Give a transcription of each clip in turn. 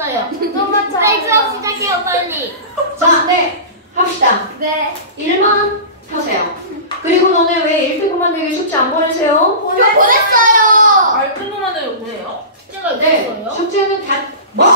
알았어요. 너만 잘. 네, 수업 시작해요, 빨리. 자, 네. 합시다. 네. 1만 펴세요. 그리고 너네 왜 1대 그만두기 숙제 안 보내세요? 보냈어요. 알뜰만을 보내요? 숙제가 네. 있었어요? 숙제는 다 뭐?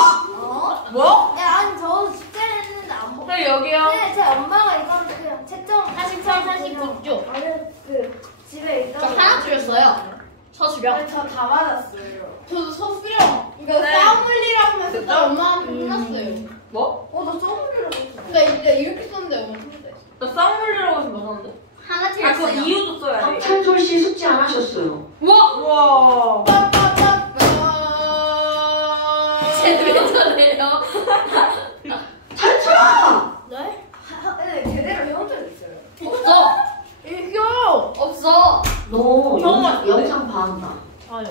뭐? 네, 아니 저 숙제를 했는데 안 보고. 네, 여기요. 네, 제 엄마가 이거는 그냥 채점 48, 49죠? 아니 그 집에 저 있던. 하나 줄였어요. 서술형. 저다 맞았어요. 저도 서술형 이거 네. 싸움물리라고 하면서 그쵸? 엄마한테 혼났어요. 뭐? 나 써물이라고 했어. 나 이제 이렇게 썼는데 엄마 혼났대. 나 쌍물리라고 해서 뭐였는데? 하나 아, 그거 줄였어요. 이유도 써야 돼. 박찬솔 씨 숙제 안 하셨어요. 우와. 제대로 전해요. 찬솔아! 네? 네, 제대로 배운 적 있어요. 없어. 이겨. 없어. 너 처음 영상 봐한다. 아유.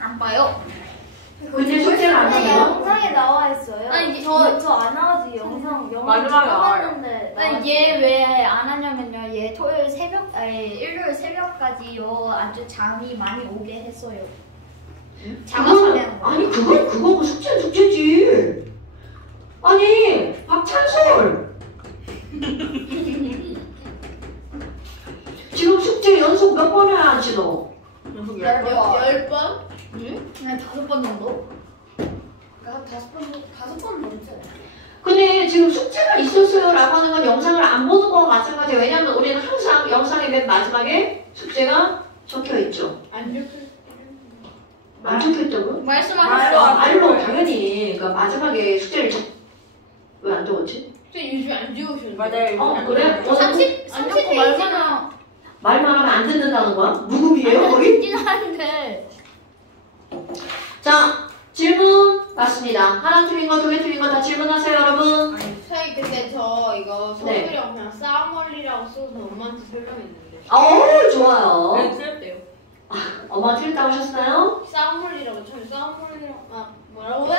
안 봐요. 근데 숙제를 안 근데 하면 영상에 나와 있어요. 아니, 저안 나와도 영상 마지막에 나와요. 봤는데. 아니 얘 왜 안 하냐면요. 얘 토요일 새벽 일요일 새벽까지요 아주 잠이 많이 오게 했어요. 잠아서 내는 거. 아니 그거고 숙제는 숙제지. 아니 박찬솔 지금 숙제 연속 몇 번 해야 하지 너? 연속 10번? 응? 그냥 5번 정도? 한 5번 넘죠. 근데 지금 숙제가 있었어요 라고 하는 건 영상을 안 보는 거와 마찬가지예요. 왜냐면 우리는 항상 영상의 맨 마지막에 숙제가 적혀있죠. 안 좋게. 안 적혀있다고요? 말씀하셨어. 말로 당연히 그러니까 마지막에 숙제를 왜 안 적었지? 근데 요즘 안 지우셨는데. 맞아요. 그래? 30 말만 말만 하면 안 듣는다는 거야? 무금이에요 거기? 듣긴 하는데. 자 질문 맞습니다. 하나 틀린 거, 두 개 틀린 거 다 질문하세요 여러분. 사이 근데 저 이거 네. 서술형 그냥 싸움물리라고 써서 엄마한테 설명했는데. 어우 좋아요. 네, 틀렸대요. 엄마 틀렸다고 하셨어요? 싸움물리라고 처음에 싸움물리라고 뭐라고 해?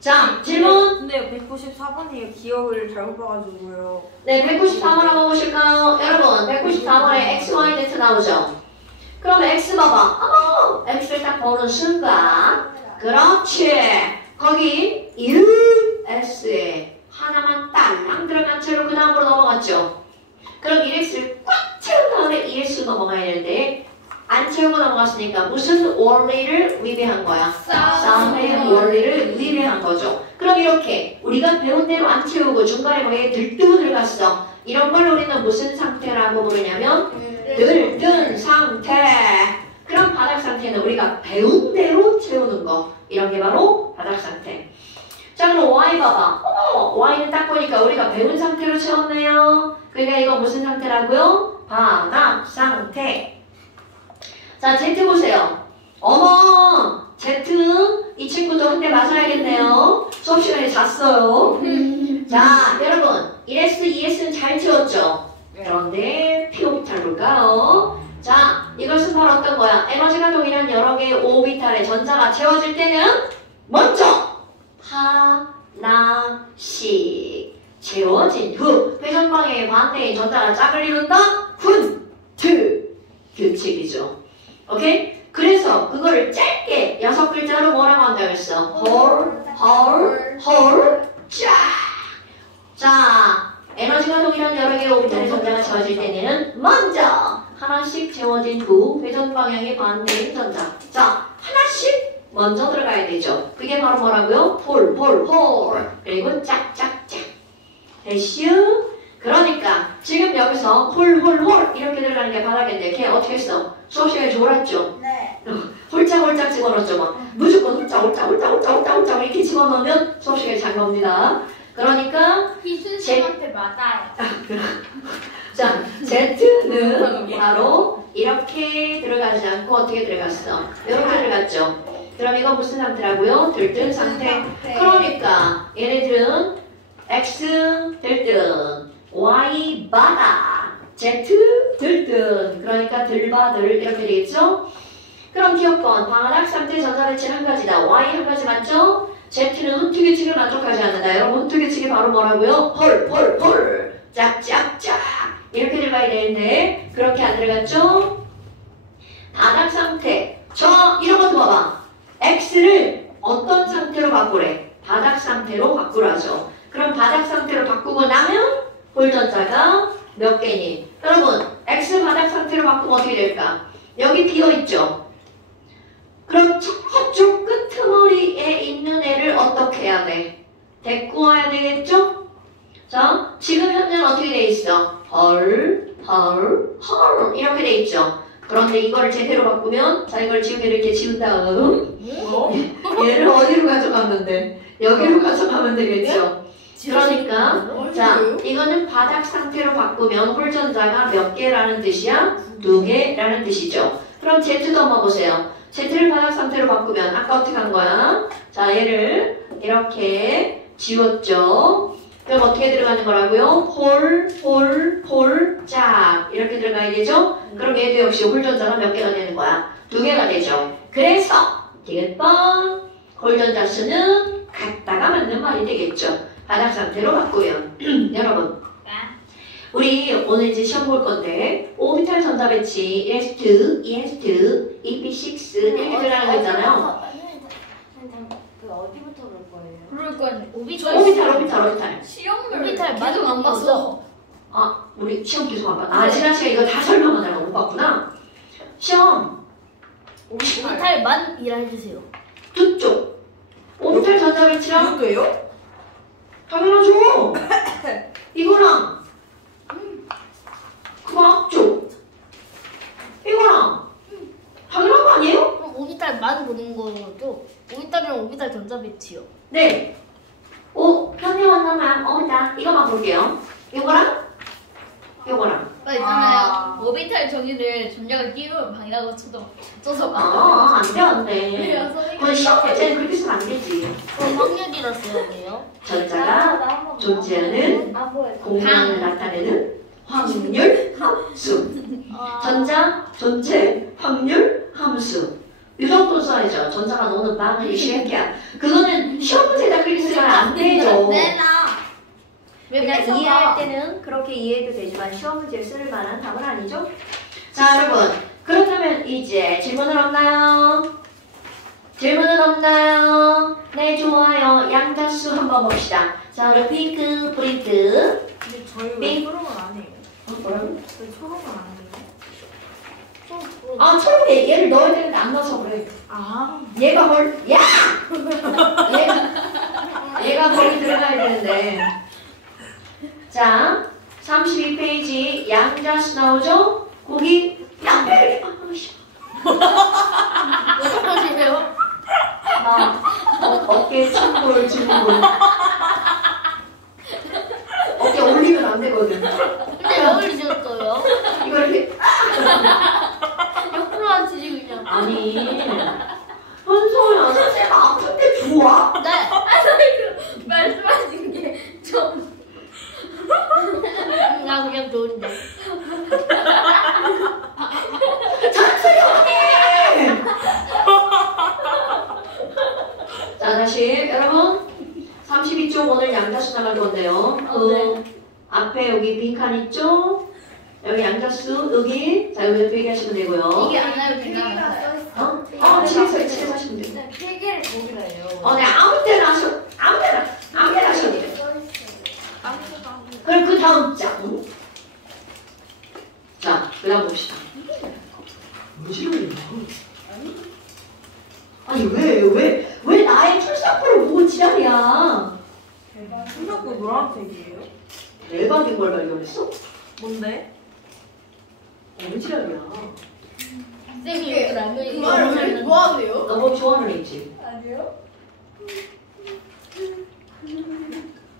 자 질문. 근데 194번이 기억을 잘못 봐가지고요. 네 194번 한번 보실까요? 여러분 194번에 x, y, z 나오죠? 그럼 x 봐봐. 어머 x를 딱 보는 순간 그렇지. 거기 1x에 하나만 딸랑 들어간 채로 그 다음으로 넘어갔죠. 그럼 1x를 꽉 채운 다음에 2x 넘어가야 되는데 안 채우고 넘어갔으니까 무슨 원리를 위배한 거야? 싸움의 원리를 위배한 거죠. 그럼 이렇게 우리가 배운 대로 안 채우고 중간에 거기에 들뜨고 들어갔어. 이런 걸 우리는 무슨 상태라고 부르냐면 들뜬 상태. 그럼 바닥 상태는 우리가 배운 대로 채우는 거. 이런 게 바로 바닥 상태. 자 그럼 y 봐봐. y는 딱 보니까 우리가 배운 상태로 채웠네요. 그러니까 이거 무슨 상태라고요? 바닥 상태. 자 z 보세요. 어머 z 이 친구도 한 대 맞아야겠네요. 수업 시간에 잤어요. 자 여러분 1s 2s는 잘 채웠죠. 그런데 p5비탈 볼까요? 자 이것은 바로 어떤 거야? 에너지가 동일한 여러 개의 5비탈의 전자가 채워질 때는 먼저 하나씩 채워진 후 회전 방향의 반대인 전자가 짝을 이룬다? 훈트 규칙이죠. 오케이? 그래서 그거를 짧게 6글자로 뭐라고 한다고 했어? 홀, 짝. 자, 에너지가 동일한 여러 개의 오비탈의 전자가 채워질 때는 먼저 하나씩 채워진 후 회전 방향의 반대인 전자. 자, 하나씩 먼저 들어가야 되죠. 그게 바로 뭐라고요? 홀. 그리고 짝짝짝. 됐슈? 그러니까 지금 여기서 홀 이렇게 들어가는 게 바닥인데 걔 어떻게 했어? 수업 시간에 졸았죠? 네. 홀짝홀짝 집어넣었죠. 막 무조건 홀짝 이렇게 집어넣으면 수업 시간에 잘 나옵니다. 그러니까 희순쌤한테 맞아요. 자, Z는 바로 이렇게 들어가지 않고 어떻게 들어갔어? 이렇게 들어갔죠. 그럼 이건 무슨 상태라고요? 들뜬 상태. 그러니까 얘네들은 X 들뜬, Y 바다, Z 들뜬. 그러니까 들바들 이렇게 되겠죠? 그럼 기억번 바닥 상태 전자배치는 한 가지다. Y 한 가지 맞죠? Z는 훈트 규칙을 만족하지 않는다. 여러분 훈트 규칙이 바로 뭐라고요? 홀 짝짝짝 이렇게 들어가야 되는데 그렇게 안 들어갔죠? 바닥 상태 저 이런 것도 봐봐. X를 어떤 상태로 바꾸래? 바닥 상태로 바꾸라죠. 그럼 바닥 상태로 바꾸고 나면 홀전자가 몇 개니? 여러분 X 바닥 상태로 바꾸면 어떻게 될까? 여기 비어있죠? 그럼 저쪽 끄트머리에 있는 애를 어떻게 해야 돼? 데리고 와야 되겠죠? 자, 지금 현재는 어떻게 돼 있어? 헐 이렇게 돼 있죠? 그런데 이거를 제대로 바꾸면 자 이걸 지금 이렇게 지운 다음 얘를 어디로 가져갔는데? 여기로 가져가면 되겠죠? 그러니까 자 이거는 바닥 상태로 바꾸면 홀전자가 몇 개라는 뜻이야? 2개라는 뜻이죠. 그럼 Z도 한번 보세요. Z를 바닥 상태로 바꾸면 아까 어떻게 한 거야? 자 얘를 이렇게 지웠죠. 그럼 어떻게 들어가는 거라고요? 짝 이렇게 들어가야 되죠? 그럼 얘도 역시 홀전자가 몇 개가 되는 거야? 2개가 되죠. 그래서 디귿번 홀전자 수는 같다가 맞는 말이 되겠죠. 바닥 상태로 바꾸면 여러분 우리 오늘 이제 시험 볼 건데 오비탈 전자 배치 ES2, ES2, EP6 이렇게 들어가는 거 있잖아요. 그 어디부터 볼 거예요? 그럴 건 오비탈. 시험을 오비탈 계속 안 봤어. 아, 우리 시험 계속 안 봤. 아, 지난 시간에 이거 다 설명하느라 못 봤구나. 시험 오비탈만 일해주세요. 두 쪽. 오비탈 전자 배치랑 이것도예요? 당연하죠. 이거랑 그 앞쪽. 이거랑 당연한 거 아니에요? 그럼 오비탈만 보는 거죠? 오비탈은 오비탈 전자 배치요. 네. 오, 현재 원산만 오비탈 이거만 볼게요. 이거랑 나 있잖아요. 오비탈 전위를 전략을 띄우면 방이라고 쳐도 쳐서 안 돼. 그건 시험 문제는 그렇게 쓰면 안 되지. 그럼 확률이라 써야 돼요. 전자가 존재하는 공간을 나타내는 확률 함수. 전자 존재 확률 함수. 이 정도 써야죠. 전자가 노는 방을 이 새끼야. 그거는 시험 문제다 그렇게 쓰면 안 되죠. 그냥 이해할 때는 그렇게 이해해도 되지만 시험 문제에 쓸 만한 답은 아니죠. 자 여러분 그렇다면 이제 질문은 없나요? 네 좋아요. 양자수 한번 봅시다. 자 우리 핑크 프린트 근데 저희 네. 왜 초롱을 안 해요? 뭐라고? 저희 초롱을 안 해요? 아 처음에 얘를 넣어야 되는데 안 넣어서 그래. 아, 얘가 야! 얘가 거기 들어가야 되는데. 자 32페이지 양자수 나오죠? 거기 양배를 어떡하시래요? 어깨 충골 어깨 올리면 안 되거든. 근데 왜 올리셨어요? 이거 이렇게 옆으로 앉으시 그냥. 아니 현서야 선생님 아픈데 좋아? 네. 말씀하신 게 좀. 나 그냥 좋은데. 자 다시 여러분 32쪽 오늘 양자수 나갈 건데요. 앞에 여기 빈칸 있죠? 여기 양자수 여기 자 여기 얘기하시면 되고요. 이게 안 나요, 그냥. 집에서 하시면 돼요. 필기를 거기다 해요. 네 아무 때나 하셔도 돼요. 그럼 그 다음 장. 자, 그 다음 봅시다. 뭐지? 아니, 왜 나의 출석부를 보고 지랄이야? 생각보다 노란색이에요? 대박인 걸 발견했어? 뭔데? 뭔 지랄이야? 쌤이 이거 라면 그 말을 왜 좋아하세요? 너 뭐 좋아하는 애 있지? 아니요?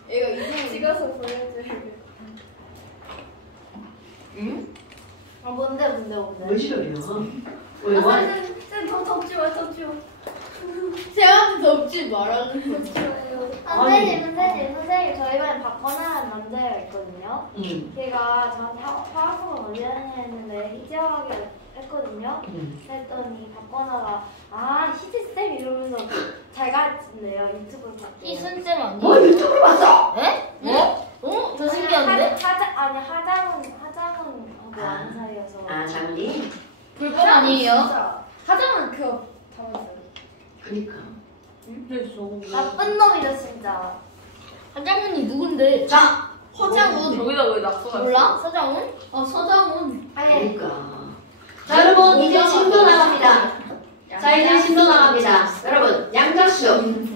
얘가 이거 찍어서 보여줘요. 응? 뭔데? 뭔 지랄이야? 왜? 쌤 덮지 마. 쌤한테 덮지 말라는 거. 선생님 저희 반에 박건아라는 남자애가 있거든요. 응. 걔가 저한테 화학학원 어디 다니냐 했는데 희재하게 했거든요. 응. 그랬더니 박건아가 희재쌤 이러면서 잘 가르친대요. 유튜브를 봤대요. 희순쌤 뭐 아니에요? 유튜브를 봤어? 에? 더 신기한데? 하장은 하고 아는 사이여서. 장님? 불법 아니에요? 진짜. 하장은 그거 담았어요. 그니까. 나쁜 놈이다 진짜. 한장훈이 누군데? 자, 서장훈. 저기다 왜 낙서가 몰라? 서장훈? 서장훈. 아니 그러니까. 자, 여러분 이제 심도 나갑니다. 자, 이제 심도 나갑니다. 여러분, 양자수.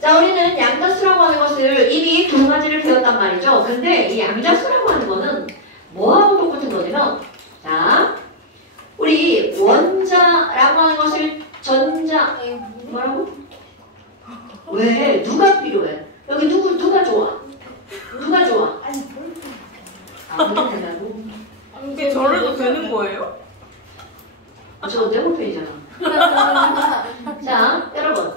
자, 우리는 양자수라고 하는 것을 이미 두 가지를 배웠단 말이죠. 근데 이 양자수라고 하는 거는 뭐하고 똑같은 거냐면, 자, 우리 원자라고 하는 것을 전자, 뭐라고? 왜? 누가 필요해? 여기 누가 좋아? 누가 좋아? 아, 그렇게 되냐고? 이게 저래도 되는 거예요? 저거 네모펜이잖아. 자, 여러분.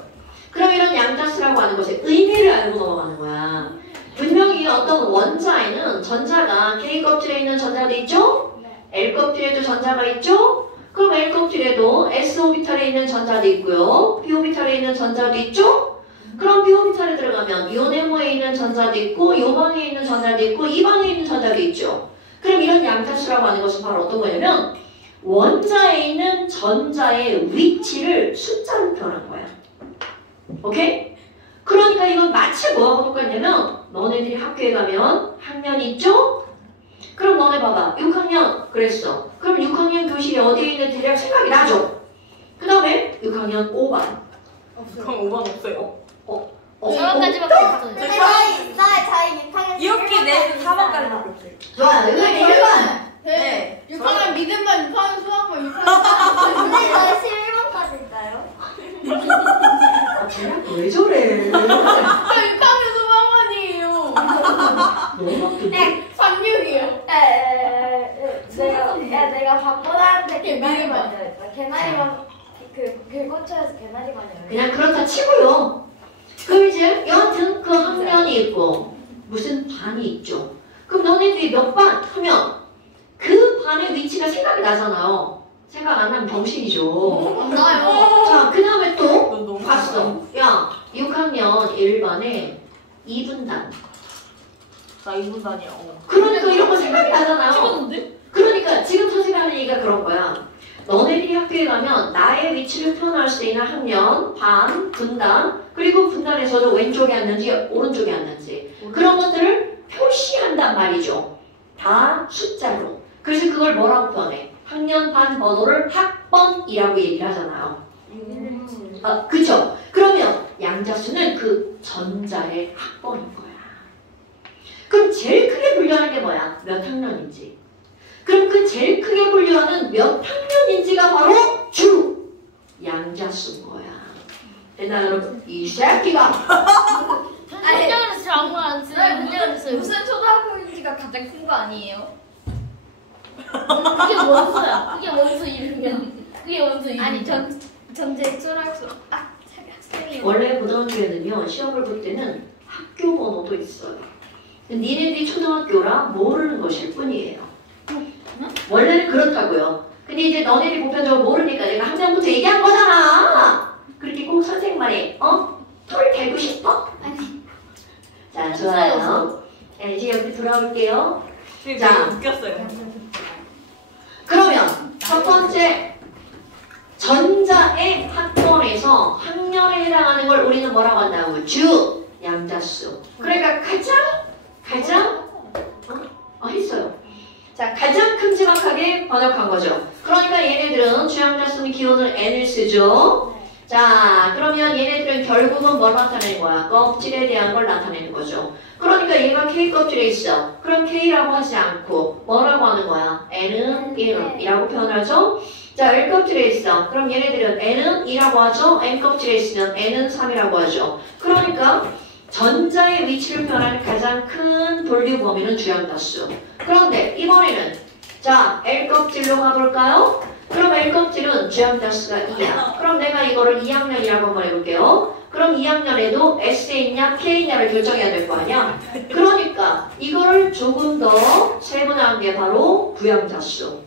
그럼 이런 양자수라고 하는 것의 의미를 알고 넘어가는 거야. 분명히 어떤 원자에는 전자가 K 껍질에 있는 전자도 있죠? L 껍질에도 전자가 있죠? 그럼 L 껍질에도 S 오비탈에 있는 전자도 있고요. P 오비탈에 있는 전자도 있죠? 그럼 P 오비탈에 들어가면 요 네모에 있는 전자도 있고, 요 방에 있는 전자도 있고, 이 방에 있는 전자도 있죠. 그럼 이런 양자수라고 하는 것은 바로 어떤 거냐면 원자에 있는 전자의 위치를 숫자로 표현한 거야. 오케이? 그러니까 이건 마치 뭐하고 똑같냐면 너네들이 학교에 가면 학년 있죠? 그럼 너네 봐봐. 6학년 그랬어. 그럼 6학년 교실이 어디에 있는 대략 생각이 나죠? 그 다음에 6학년 5반. 그럼 5반 없어요. 저번까지밖에 없어요. 자기 입학했을 이렇게 내 4반까지 바뀌었어요. 좋아요. 여기 1반. 네. 6학년 믿음반, 6학년 수학반, 6학년 근데 저 11번까지인가요? 아, 쟤랑 왜 저래? 저 6학년 수학반이에요. 너무 아픈데? 36이에요. 내가 박보다한테 개나리 믿어봐. 반이었다. 개나리반 그 고쳐에서 개나리반이었어. 그냥 그렇다 치고요. 그럼 이제 여하튼 그 학년이 있고 무슨 반이 있죠. 그럼 너네들이 몇 반 하면 그 반의 위치가 생각이 나잖아요. 생각 안 나면 병신이죠. 나요. 자, 그 다음에 또 너 너무 봤어. 야, 6학년 1반에 2분단. 나 2분단이야. 그러니까 이런 거 생각이 나잖아요. 찍었는데? 그러니까 지금 선생님이 하는 얘기가 그런 거야. 너네들이 학교에 가면 나의 위치를 표현할 수 있는 학년, 반, 분단, 그리고 분단에서도 왼쪽에 앉는지 오른쪽에 앉는지 그런 것들을 표시한단 말이죠. 다 숫자로. 그래서 그걸 뭐라고 표현해? 학년 반 번호를 학번이라고 얘기를 하잖아요. 아, 그죠? 그러면 양자수는 그 전자의 학번인 거야. 그럼 제일 크게 분류하는 게 뭐야? 몇 학년인지. 그럼 그 제일 크게 분류하는 몇 학년인지가 바로 주 양자수인 거야. 됐나 여러분? 이 새끼가 한장훈이 저 아무거나 안 쓰요. 한장훈이 써요. 무슨 초등학교인지가 가장 큰 거 아니에요? 그게 원수야. 그게 원수 이름이야. 그게 원수 이름. 아니 전체 초등학교 딱 학생이 원래 고등학교에는요 시험을 볼 때는 학교 번호도 있어요. 니네들이 초등학교라 모르는 것일 뿐이에요. 원래는 그렇다고요. 근데 이제 너네들이 보편적으로 모르니까 내가 한 명부터 얘기한 거잖아. 그렇게 꼭 선생님 말에 털 달고 싶어? 아니. 자, 좋아요. 자, 이제 여기 돌아올게요. 자. 자, 웃겼어요. 그러면 첫 번째 전자의 학번에서 학년에 해당하는 걸 우리는 뭐라고 한다고? 주, 양자수. 그러니까 가장 했어요. 자, 가장 큼지막하게 번역한 거죠. 그러니까 얘네들은 주양자수는 기호는 n을 쓰죠. 자, 그러면 얘네들은 결국은 뭘 나타내는 거야? 껍질에 대한 걸 나타내는 거죠. 그러니까 얘가 K 껍질에 있어. 그럼 K라고 하지 않고 뭐라고 하는 거야? N은 1이라고 표현하죠. 자, L 껍질에 있어. 그럼 얘네들은 N은 2라고 하죠. N 껍질에 있으면 N은 3이라고 하죠. 그러니까 전자의 위치를 표현하는 가장 큰 분류 범위는 주양자수. 그런데 이번에는 자, L 껍질로 가볼까요? 그럼 L 껍질은 주양자수가 2야. 그럼 내가 이거를 2학년이라고 한번 해볼게요. 그럼 2학년에도 S에 있냐 K에 있냐를 결정해야 될 거 아니야? 그러니까 이거를 조금 더 세분화한 게 바로 부양자수.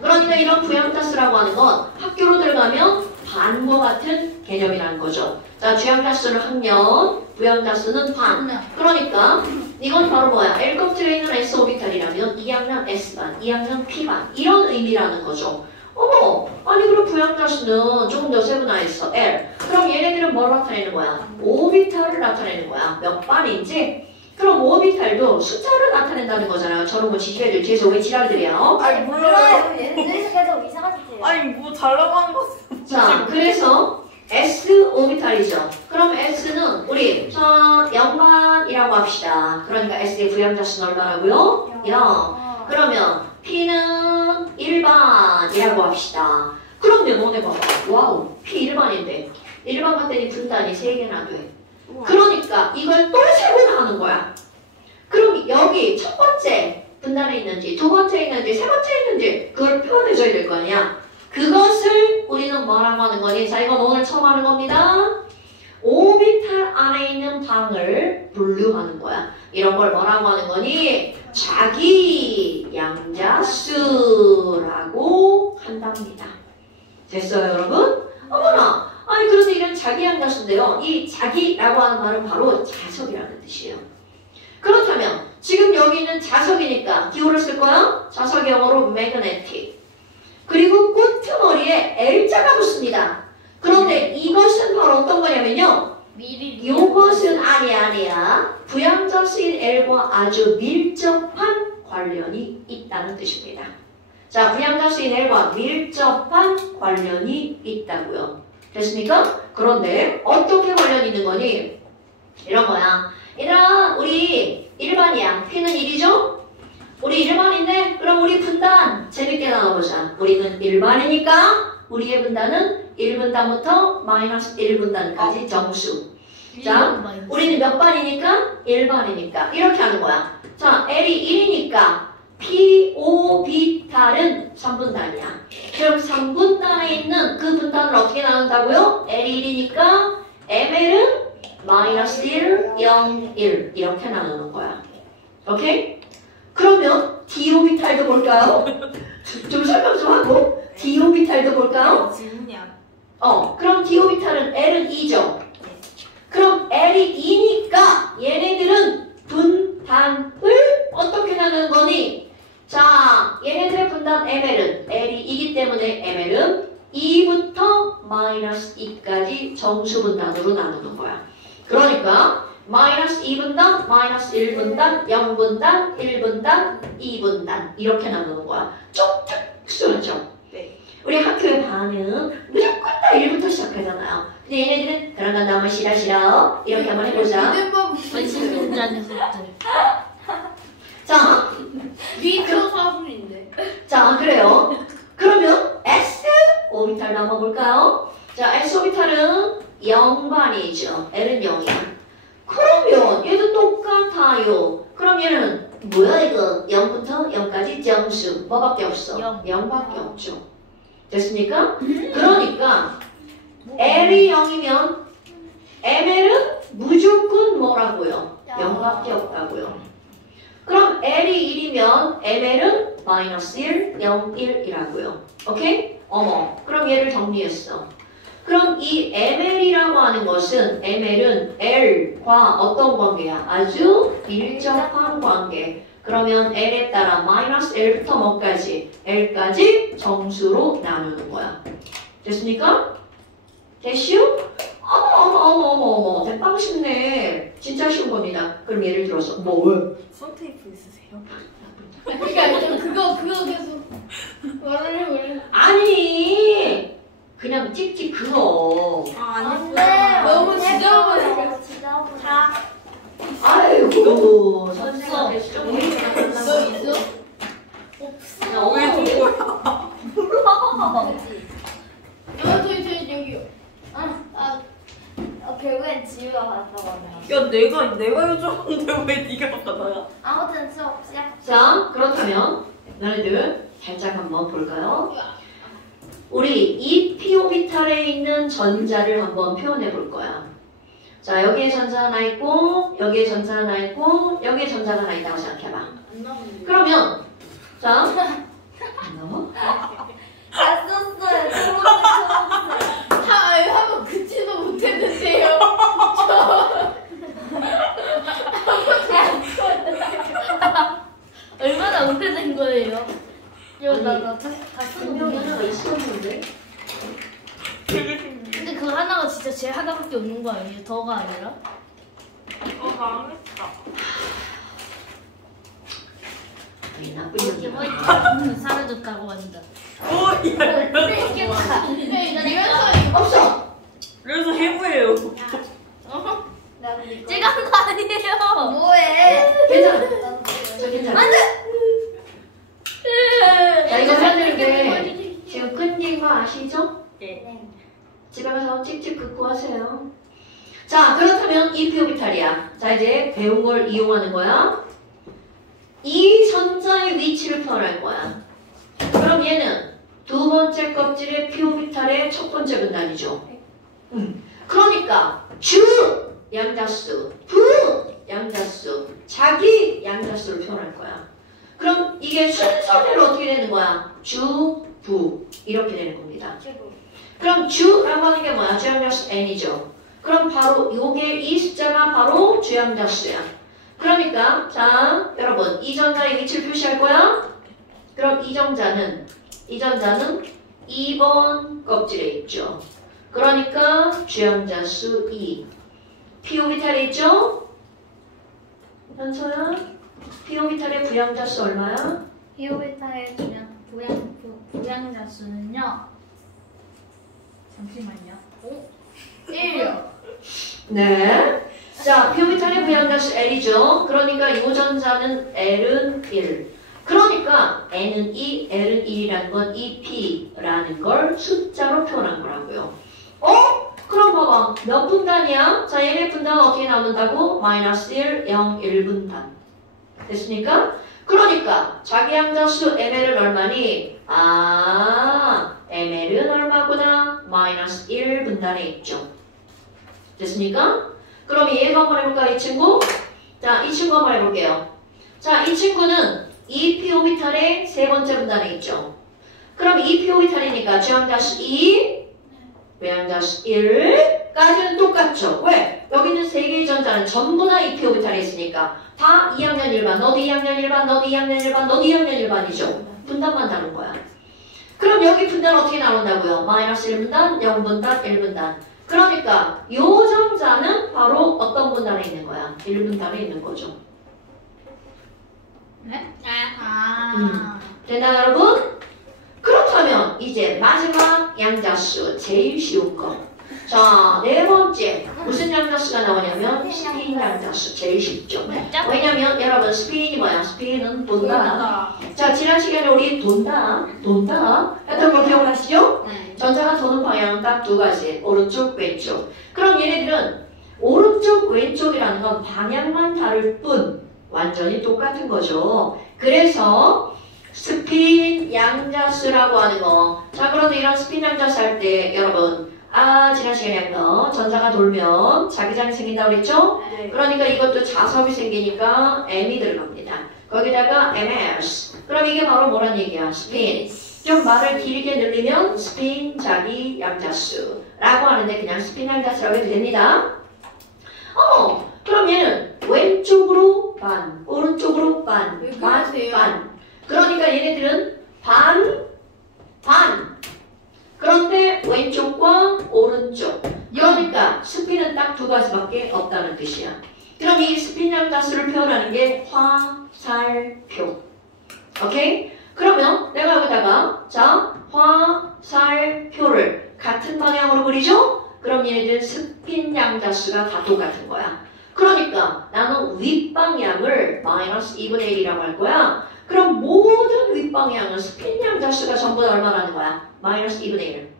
그러니까 이런 부양자수라고 하는 건 학교로 들어가면 반과 같은 개념이라는 거죠. 자, 주양자수는 학년, 부양자수는 반. 그러니까 이건 바로 뭐야? L 껍질에 있는 S 오비탈이라면 2학년 S반, 2학년 P반 이런 의미라는 거죠. 어머, 아니 그럼 부양자 수는 조금 더 세분화했어. L. 그럼 얘네들은 뭘 나타내는 거야? 오비탈을 나타내는 거야. 몇 반인지? 그럼 오비탈도 숫자를 나타낸다는 거잖아요. 저런 거 지지배들 뒤에서 왜 지랄들이야? 아니 몰라요. 얘네들 계속 이상한 짓 해요. 아니 뭐 달라고 하는 거. 자, 그래서 S 오비탈이죠. 그럼 S는 우리 0반이라고 합시다. 그러니까 S의 부양자 수는 얼마라고요? 0. 그러면 P는 1반이라고 합시다. 그럼 너네 봐봐. 와우, P 1반인데 1반 봤더니 분단이 3개나 돼. 그러니까 이걸 또 세분화하는 거야. 그럼 여기 첫 번째 분단에 있는지 두 번째 있는지 세 번째 있는지 그걸 표현해줘야 될 거 아니야. 그것을 우리는 뭐라고 하는 거니? 자, 이건 오늘 처음 하는 겁니다. 오비탈 안에 있는 방을 분류하는 거야. 이런 걸 뭐라고 하는 거니? 자기 양자수라고 한답니다. 됐어요, 여러분? 어머나! 아니, 그런데 이런 자기 양자수인데요. 이 자기라고 하는 말은 바로 자석이라는 뜻이에요. 그렇다면 지금 여기 있는 자석이니까 기호를 쓸 거야? 자석의 영어로 magnetic. 그리고 끄트머리에 L자가 붙습니다. 그런데 이것은 바로 어떤 거냐면요. 이것은 아니야. 부양자수인 L과 아주 밀접한 관련이 있다는 뜻입니다. 자, 부양자수인 L과 밀접한 관련이 있다고요. 됐습니까? 그런데 어떻게 관련이 있는 거니? 이런 거야. 얘들아, 우리 1반이야. P는 1이죠? 우리 1반인데 그럼 우리 분단 재밌게 나눠보자. 우리는 1반이니까 우리의 분단은 1분단부터 마이너스 1분단까지 정수. 자, 우리는 몇 반이니까? 1반이니까 이렇게 하는 거야. 자, L이 1이니까 P5비탈은 3분단이야. 그럼 3분단에 있는 그 분단을 어떻게 나눈다고요? L이 1이니까 ML은 마이너스 1, 0, 1 이렇게 나누는 거야. 오케이? 그러면 디오비탈도 볼까요? 좀 설명 좀 하고 디오비탈도 볼까요? 질문이야. 그럼 디오비탈은 L은 2죠. 그럼 L이 2니까 얘네들은 분단을 어떻게 나누는 거니? 자, 얘네들의 분단 ML은 L이 2기 때문에 ML은 2부터 마이너스 2까지 정수분단으로 나누는 거야. 그러니까 마이너스 2분단, 마이너스 1분단, 0분단, 1분단, 2분단 이렇게 나누는 거야. 좀 특수하죠? 네. 우리 학교의 반은 무조건 다 1부터 시작하잖아요. 근데 얘네들은 그런 건 너무 싫어 이렇게 한번 해보자. 관심자 녀석들. 자, 미초 사분인데. 자, 그래요. 그러면 S 오비탈 넘어볼까요? 자, S 오비탈은 0반이죠. L은 0이야. 그러면 얘도 똑같아요. 그럼 얘는 뭐야 이거? 0부터 0까지 정수. 뭐밖에 없어? 0밖에 없죠. 됐습니까? 그러니까 L이 0이면 ML은 무조건 뭐라고요? 0밖에 없다고요. 그럼 L이 1이면 ML은 마이너스 1, 0, 1이라고요. 오케이? 어머, 그럼 얘를 정리했어. 그럼 이 ML이라고 하는 것은 ML은 L과 어떤 관계야? 아주 밀접한 관계. 그러면 L에 따라 마이너스 L부터 뭐까지? L까지 정수로 나누는 거야. 됐습니까? 됐슈? 어머, 대빵 쉽네. 진짜 쉬운 겁니다. 그럼 예를 들어서 뭐 왜? 손테이프 있으세요? 그러니까 좀 그거 계속 말을 해버려. 아니 그냥 찍찍 그거. 아니 너무 지저분해. 자, 아이고 선생님한테 좀 너 있어? 없어. 왜 준 거야? 저기 여기요. 결국엔 지우가 받았다고. 야 내가 요청하는데 왜 네가 받아야? 아무튼 수업 시작. 자, 그렇다면 너희들 살짝 한번 볼까요? 우리 이 p-오비탈에 있는 전자를 한번 표현해 볼 거야. 자, 여기에 전자 하나 있고 여기에 전자 하나 있고 여기에 전자가 하나 있다고 생각해봐. 안 나오는데. 그러면 자, 안 나와? 다 썼어요. 한번 긋지도 못했는데요. 얼마나 오래된 거예요? 다 분명히 하나 있어. 진짜 쟤 하나밖에 없는 거 아니에요? 더가 아니라? 망했다. 이 나쁜 놈이야. 사라졌다고 한다. 뺏겼다. 이러면서 없어. 그래서 해보예요. 제가 한 거 아니에요. 뭐해? 괜찮아. 저 괜찮아. 안 돼. 자, 이거 해야 되는데 지금 끊긴 거 아시죠? 네. 집에 가서 찍찍 긋고 하세요. 자, 그렇다면 이 피오비탈이야. 자, 이제 배운 걸 이용하는 거야. 이 전자의 위치를 표현할 거야. 그럼 얘는 두 번째 껍질의 피오비탈의 첫 번째 분단이죠. 그러니까 주 양자수, 부 양자수, 자기 양자수를 표현할 거야. 그럼 이게 순서대로 어떻게 되는 거야? 주, 부 이렇게 되는 겁니다. 그럼 주라고 하는 게 뭐야? 주양자수 n이죠. 그럼 바로 요게 이 숫자가 바로 주양자수야. 그러니까 자 여러분 이 전자의 위치를 표시할 거야. 그럼 이 전자는 2번 껍질에 있죠. 그러니까 주양자수 2. 피오비탈에 있죠? 현서야 피오비탈의 부양자수 얼마야? 피오베타의 부양자 수는요. 잠시만요. 1요. 네. 자, 피오비탈의 부양자수 L이죠. 그러니까 이 전자는 L은 1. 그러니까 N은 2, L은 1이라는 건 2P라는 걸 숫자로 표현한 거라고요. 그럼 봐봐. 몇 분단이야? 자, 얘네 분단은 어떻게 나눈다고? -1, 0, 1분단. 됐습니까? 그러니까 자기 양자수 ML은 얼마니? ML은 얼마구나? -1분단에 있죠. 됐습니까? 그럼 얘가 한번 해볼까, 이 친구? 자, 이 친구 한번 해볼게요. 자, 이 친구는 2P 오비탈의 세 번째 분단에 있죠. 그럼 2P 오비탈이니까 주양자수 2, 외양자수 1까지는 똑같죠. 왜? 여기 있는 세 개의 전자는 전부 다 2P 오비탈에 있으니까 다 2학년 1반, 너도 2학년 1반, 너도 2학년 1반, 너도 2학년 1반이죠. 분단만 다른 거야. 그럼 여기 분단 어떻게 나온다고요? -1분단, 0분단, 1분단. 그러니까 이 전자는 바로 어떤 분단에 있는 거야? 1분단에 있는 거죠. 네? 됐나요, 여러분? 그렇다면 이제 마지막 양자수, 제일 쉬운 거. 자, 네 번째 무슨 양자수가 나오냐면 스피인 양자수, 제일 쉽죠. 왜냐면 여러분 스피인이 뭐야? 스피인은 돈다. 자, 지난 시간에 우리 돈다 했던 거 기억나시죠? 네. 전자가 도는 방향은 딱 두 가지, 오른쪽, 왼쪽. 그럼 얘네들은 오른쪽, 왼쪽이라는 건 방향만 다를 뿐 완전히 똑같은 거죠. 그래서 스핀 양자수라고 하는 거. 자, 그런데 이런 스핀 양자수 할 때 여러분 지난 시간에 한 거 전자가 돌면 자기장이 생긴다고 그랬죠? 네. 그러니까 이것도 자석이 생기니까 M이 들어갑니다. 거기다가 MS. 그럼 이게 바로 뭐란 얘기야? 스핀. 좀 말을 길게 늘리면 스핀 자기 양자수라고 하는데 그냥 스핀 양자수라고 해도 됩니다. 그럼 얘는 왼쪽으로 반, 오른쪽으로 반, 왜 반, 그러세요? 반. 그러니까 얘네들은 반, 반. 그런데 왼쪽과 오른쪽. 그러니까 스핀은 딱 두 가지밖에 없다는 뜻이야. 그럼 이 스핀 양자수를 표현하는 게 화살표. 오케이? 그러면 내가 여기다가 자 화살표를 같은 방향으로 그리죠? 그럼 얘네들 스핀 양자수가 다 똑같은 거야. 그러니까 나는 윗방향을 -2분의 1이라고 할 거야. 그럼 모든 윗방향은 스핀 양자수가 전부 다 얼마라는 거야? -2분의 1.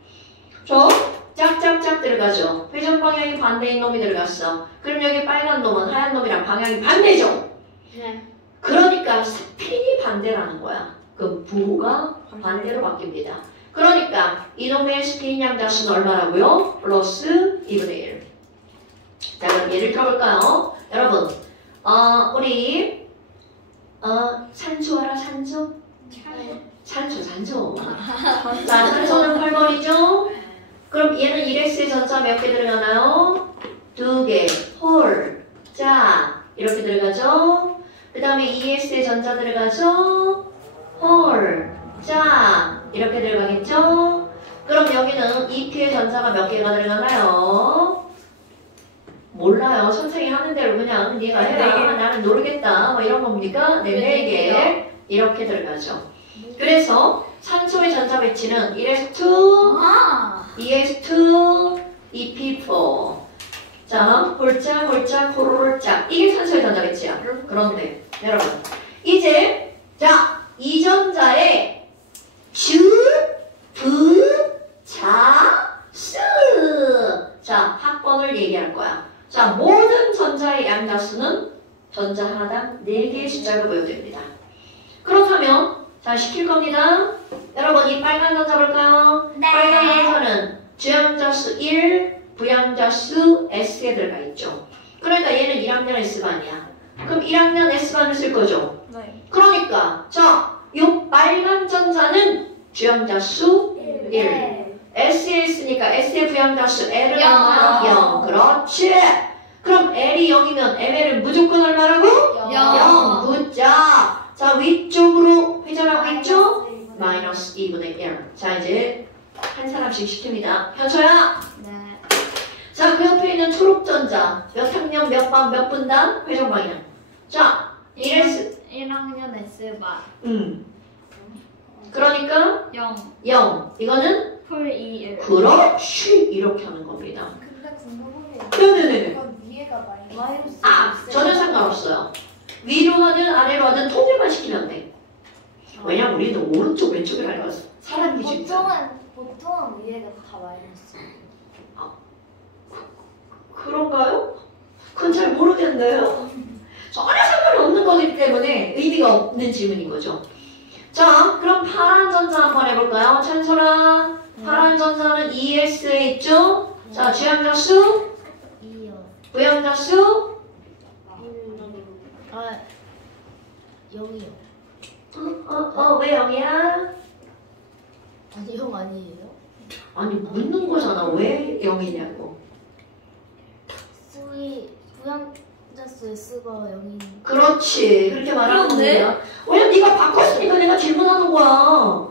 저 짝짝짝 들어가죠. 회전 방향이 반대인 놈이 들어갔어. 그럼 여기 빨간 놈은 하얀 놈이랑 방향이 반대죠. 네. 그러니까 스핀이 반대라는 거야. 그럼 부호가 반대로 바뀝니다. 그러니까 이놈의 스핀 양자수는 얼마라고요? 플러스 2분의 1. 자, 그럼 예를 들어볼까요? 여러분, 우리 산소 알아? 산소? 산소. 자, 산소는 8번이죠? 그럼 얘는 1x의 전자 몇 개 들어가나요? 2개. 홀. 자, 이렇게 들어가죠? 그 다음에 2s의 전자 들어가죠? 홀. 자, 이렇게 들어가겠죠? 그럼 여기는 2p의 전자가 몇 개가 들어가나요? 몰라요. 선생님이 하는 대로 그냥 네가 해라. 나는 모르겠다. 뭐 이런 겁니까? 네, 4개. 이렇게 들어가죠. 그래서 산소의 전자 배치는 1s2, 아. 2s2, 2p4. 자, 홀짝, 홀짝, 호로롤짝. 이게 산소의 전자 배치야. 그런데 여러분, 이제 자, 이 전자의 주, 부, 자, 수. 자, 합번을 얘기할 거야. 자, 모든 전자의 양자수는 전자 하나당 4개의 숫자가 보여됩니다. 그렇다면 자, 시킬 겁니다. 여러분, 이 빨간 전자 볼까요? 네. 빨간 전자는 주양자수 1, 부양자수 S에 들어가 있죠. 그러니까 얘는 1학년 S반이야. 그럼 1학년 S반을 쓸 거죠. 네. 그러니까 자, 요 빨간 전자는 주양자수 1. S에 있으니까 S의 부양자수 L은 얼마야? 0. 그렇지. 그럼 L이 0이면 ML은 무조건 얼마라고? 0. 굿자. 자, 위쪽으로 회전하고 있죠? 마이너스 2분의 1. 자, 이제 한 사람씩 시킵니다. 현서야. 네. 자, 그 옆에 있는 초록전자. 몇 학년, 몇 반, 몇 분단? 회전 방향. 자, 1S. 1학년 S반. 그러니까 0. 0. 이거는 풀 2, 1. 그렇지. 이렇게 하는 겁니다. 근데 궁금한 게 네네네. 이건 위에가 마이너스 아, 전혀 상관없어요. 위로 하든 아래로 하든 통일만 시키면 돼. 왜냐면 우리는 오른쪽 왼쪽에 가려고 사람이 진짜. 보통은 위에가 다 마이너스. 그런가요? 그건 잘 모르겠네요. 전혀 상관이 없는 거기 때문에 의미가 없는 질문인 거죠. 자, 그럼 파란 전자 한번 해볼까요? 찬솔아. 파란 전자는 ES에 있죠? 자, 주양자수, 2요. 부양자수, 0이요. 왜 0이야? 아니 형 아니에요? 아니, 묻는 거잖아. 왜 0이냐고. 수의 부양자수의 수가 0인. 그렇지. 그렇게 말하는 거야. 왜냐면 네가 바꿨으니까 내가 질문하는 거야.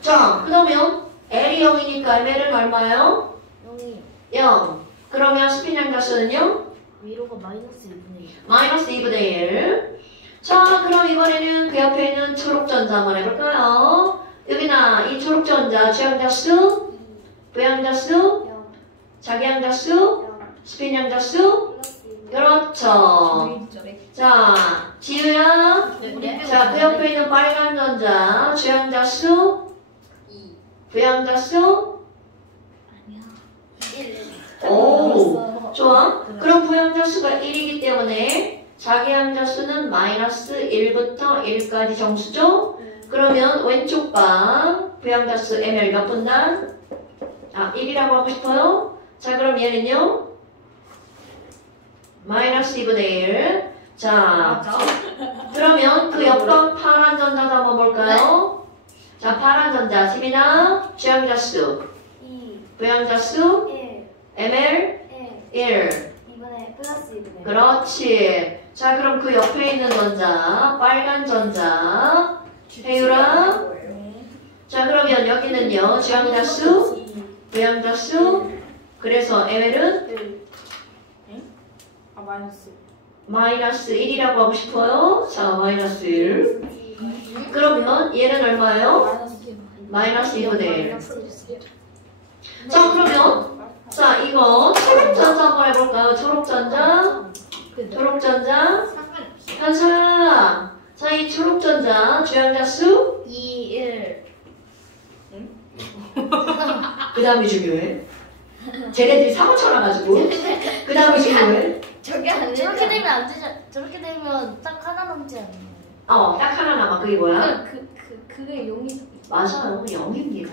자, 그러면 L이 0이니까 ML은 얼마예요? 0이 0. 그러면 스핀 양자수는요? 위로가 마이너스 2분의 1. 마이너스 2분의 1. 자, 그럼 이번에는 그 옆에 있는 초록전자 한번 해볼까요? 여기나 이 초록전자 주양자수, 부양자수, 0. 자기양자수, 0. 스핀 양자수. 플러스 2분의 1. 그렇죠. 자, 지우야. 자, 그 옆에 있는 빨간 전자 주양자수, 부양자수. 오, 좋아. 그럼 부양자수가 1이기 때문에 자기양자수는 마이너스 1부터 1까지 정수죠? 그러면 왼쪽 방 부양자수 ML 몇 분단? 아, 1이라고 하고 싶어요? 자, 그럼 얘는요? 마이너스 2분의 1. 자, 그러면 그 옆방 파란 전자도 한번 볼까요? 자, 파란 전자. 지민아, 주양자수, 2. 부양자수, 1. ML 1. 1. 2분의 플러스 2분의 1. 그렇지. 자, 그럼 그 옆에 있는 전자, 빨간 전자. 혜유라. 자, 그러면 여기는요, 주양자수, 부양자수. 그래서 ML은 1. 아 마이너스. 마이너스 1이라고 하고 싶어요. 자, 마이너스 1. 그러면 얘는 얼마예요? 마이너스 2분의 1. 자, 그러면 자, 이거 초록전자 한번 해볼까요? 초록전자. 초록전자. 현서야. 자, 이 초록전자 주양자수 2, 1. 그 다음이 중요해. 쟤네들이 사고 쳐놔가지고 그 다음이 중요해. 저게 안 저렇게 되면 안 되죠. 저렇게 되면 딱 하나 남지 않나요? 딱 하나 남아. 그게 뭐야? 그게 0이. 맞아요. 0입니다.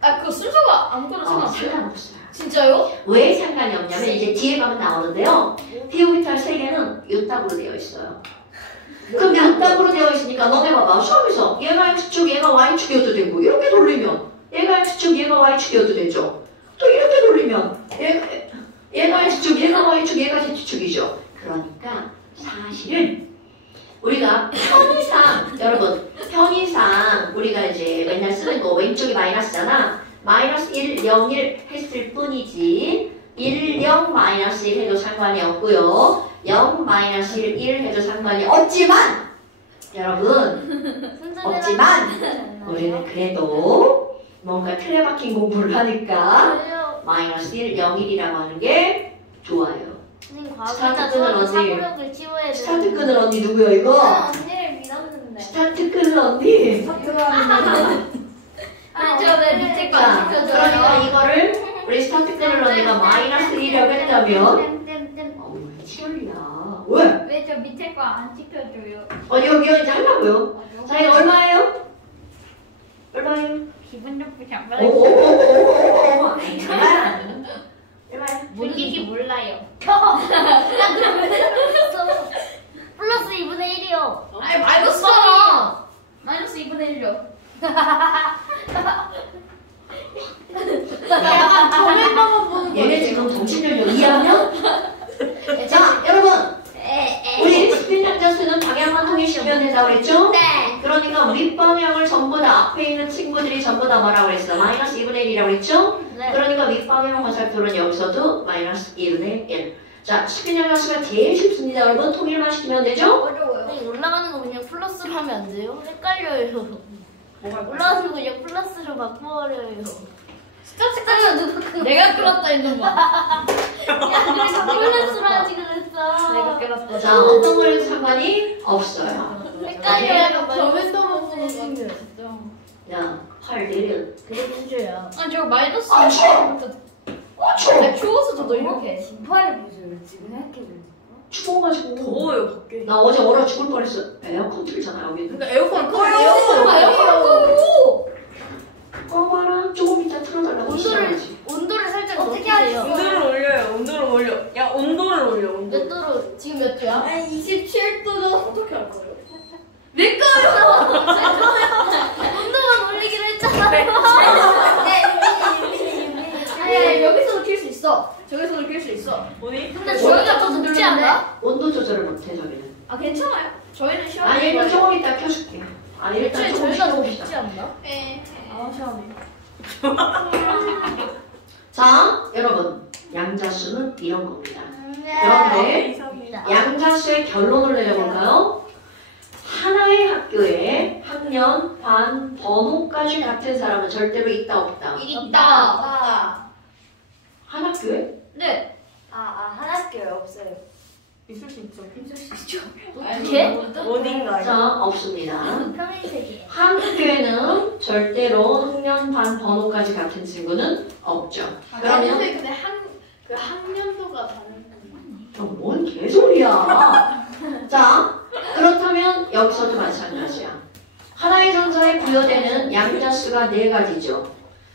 아, 그거 순서가 아무거나 상관없어요? 상관없어요. 진짜요? 왜 상관이 없냐면 이제 뒤에 가면 나오는데요. 피오비탈 3개는 요따구로 되어 있어요. 그럼 요따구로 되어 있으니까 너네 봐봐. 시험에서 얘가 X축, 얘가 Y축이어도 되고 이렇게 돌리면 얘가 X축, 얘가 Y축이어도 되죠. 또 이렇게 돌리면 얘가 X축, 얘가 Y축, 얘가 Z축이죠. 그러니까 사실은 우리가 편의상 여러분 편의상 우리가 이제 맨날 쓰는 거 왼쪽이 마이너스잖아. 마이너스 1, 0, 1 했을 뿐이지 1, 0, 마이너스 1 해도 상관이 없고요. 0, 마이너스 1, 1 해도 상관이 없지만 여러분 없지만 우리는 그래도 뭔가 틀에 박힌 공부를 하니까 마이너스 1, 0, 1이라고 하는 게 좋아요. 선생님 스타트 과거에다 끄는 수학을 언니. 사고력을 치워야 되는데 스타트 끄는 언니 누구야 이거? 언니를 믿었는데. 스타트 끄는 언니. 저왜 밑에 거 자, 안 그러니까 시켜줘요? 이거를 우리 스타트 끄는 언니가 마이너스 1이라고 했다면 땜땜땜. 왜 치열이야? 왜? 왜 저 밑에 거 안 시켜줘요? 여기 이제 하려고요. 자, 이거 얼마예요? 얼마예요? 기분 나쁘지 않아요? 오오오오오오 얼마야? 몰리기 몰라요. 플러스 2분의 1이요. 아니 마이너스잖아. 마이너스 2분의 1요. 약간 정해봐만 보는 얘네 지금 정신연령 2학년? 자, 여러분 우리 스핀 양자수는 방향만 통일시키면 된다고 그랬죠? 네. 그러니까 윗방향을 전부 다 앞에 있는 친구들이 전부 다 뭐라고 그랬어? 마이너스 2분의 1이라고 그랬죠? 네. 그러니까 윗방향 화살표는 여기서도 마이너스 2분의 1. 자, 스핀 양자수가 제일 쉽습니다. 여러분 통일만 시키면 되죠? 어려워요. 선생님 올라가는 거 그냥 플러스로 하면 안 돼요? 헷갈려요. 뭐가 올라가는 거 그냥 플러스로 바꿔버려요. 내가 끌었다 있는 거. 야 그래서 플러스로 하지 그랬어. 내가 끌었다. 자, 어떤 거에도 상관이 없어요. 헷갈려요. 정해봐만 보는 거 야, 팔 내려. 그래준줘요. 아, 저 마이너스. 아, 추워. 아, 추워서 저도 이렇게. 긴팔을 보세요. 지금 생각해보니까. 추워가지고. 더워요 밖에. 나 어제 얼어 죽을 뻔했어. 에어컨 틀잖아, 여기는. 근데 에어컨 꺼요. 꺼봐라. 조금 이따 틀어달라고. 온도를 살짝 어떻게 높이세요. 온도를 올려요. 온도를 올려. 야 온도를 올려. 온도. 몇 도로? 지금 몇 도야? 아니 27도죠. 어떻게 할 거예요? 내 거요! 온도만 올리기로 했잖아요. 아니, 여기서도 킬 수 있어. 저기서도 킬 수 있어. 어디? 근데 저희가 더 높지 않나? 온도 조절을 못해, 저기는. 아, 괜찮아요. 저희는 시원해. 아니, 일단 조금 이따 켜줄게. 아니, 일단 애초에 조금 저희가 더 켜봅시다. 높지 않나? 네. 아 시원해. 자, 여러분. 양자수는 이런 겁니다. 네. 그런데 이상해. 양자수의 결론을 내려볼까요? 하나의 학교에 학년, 반, 번호까지 같은 사람은 절대로 있다, 없다. 있다. 한 학교에? 네. 한 학교에 없어요. 있을 수 있죠. 어떻게? 어딘가에. 자, 없습니다. 평행세계. 한 학교에는 절대로 학년, 반, 번호까지 같은 친구는 없죠. 그러면 근데 그 학년도가 다른 뭔 개소리야. 자, 그렇다면 여기서도 마찬가지야. 하나의 전자에 부여되는 양자수가 4가지죠.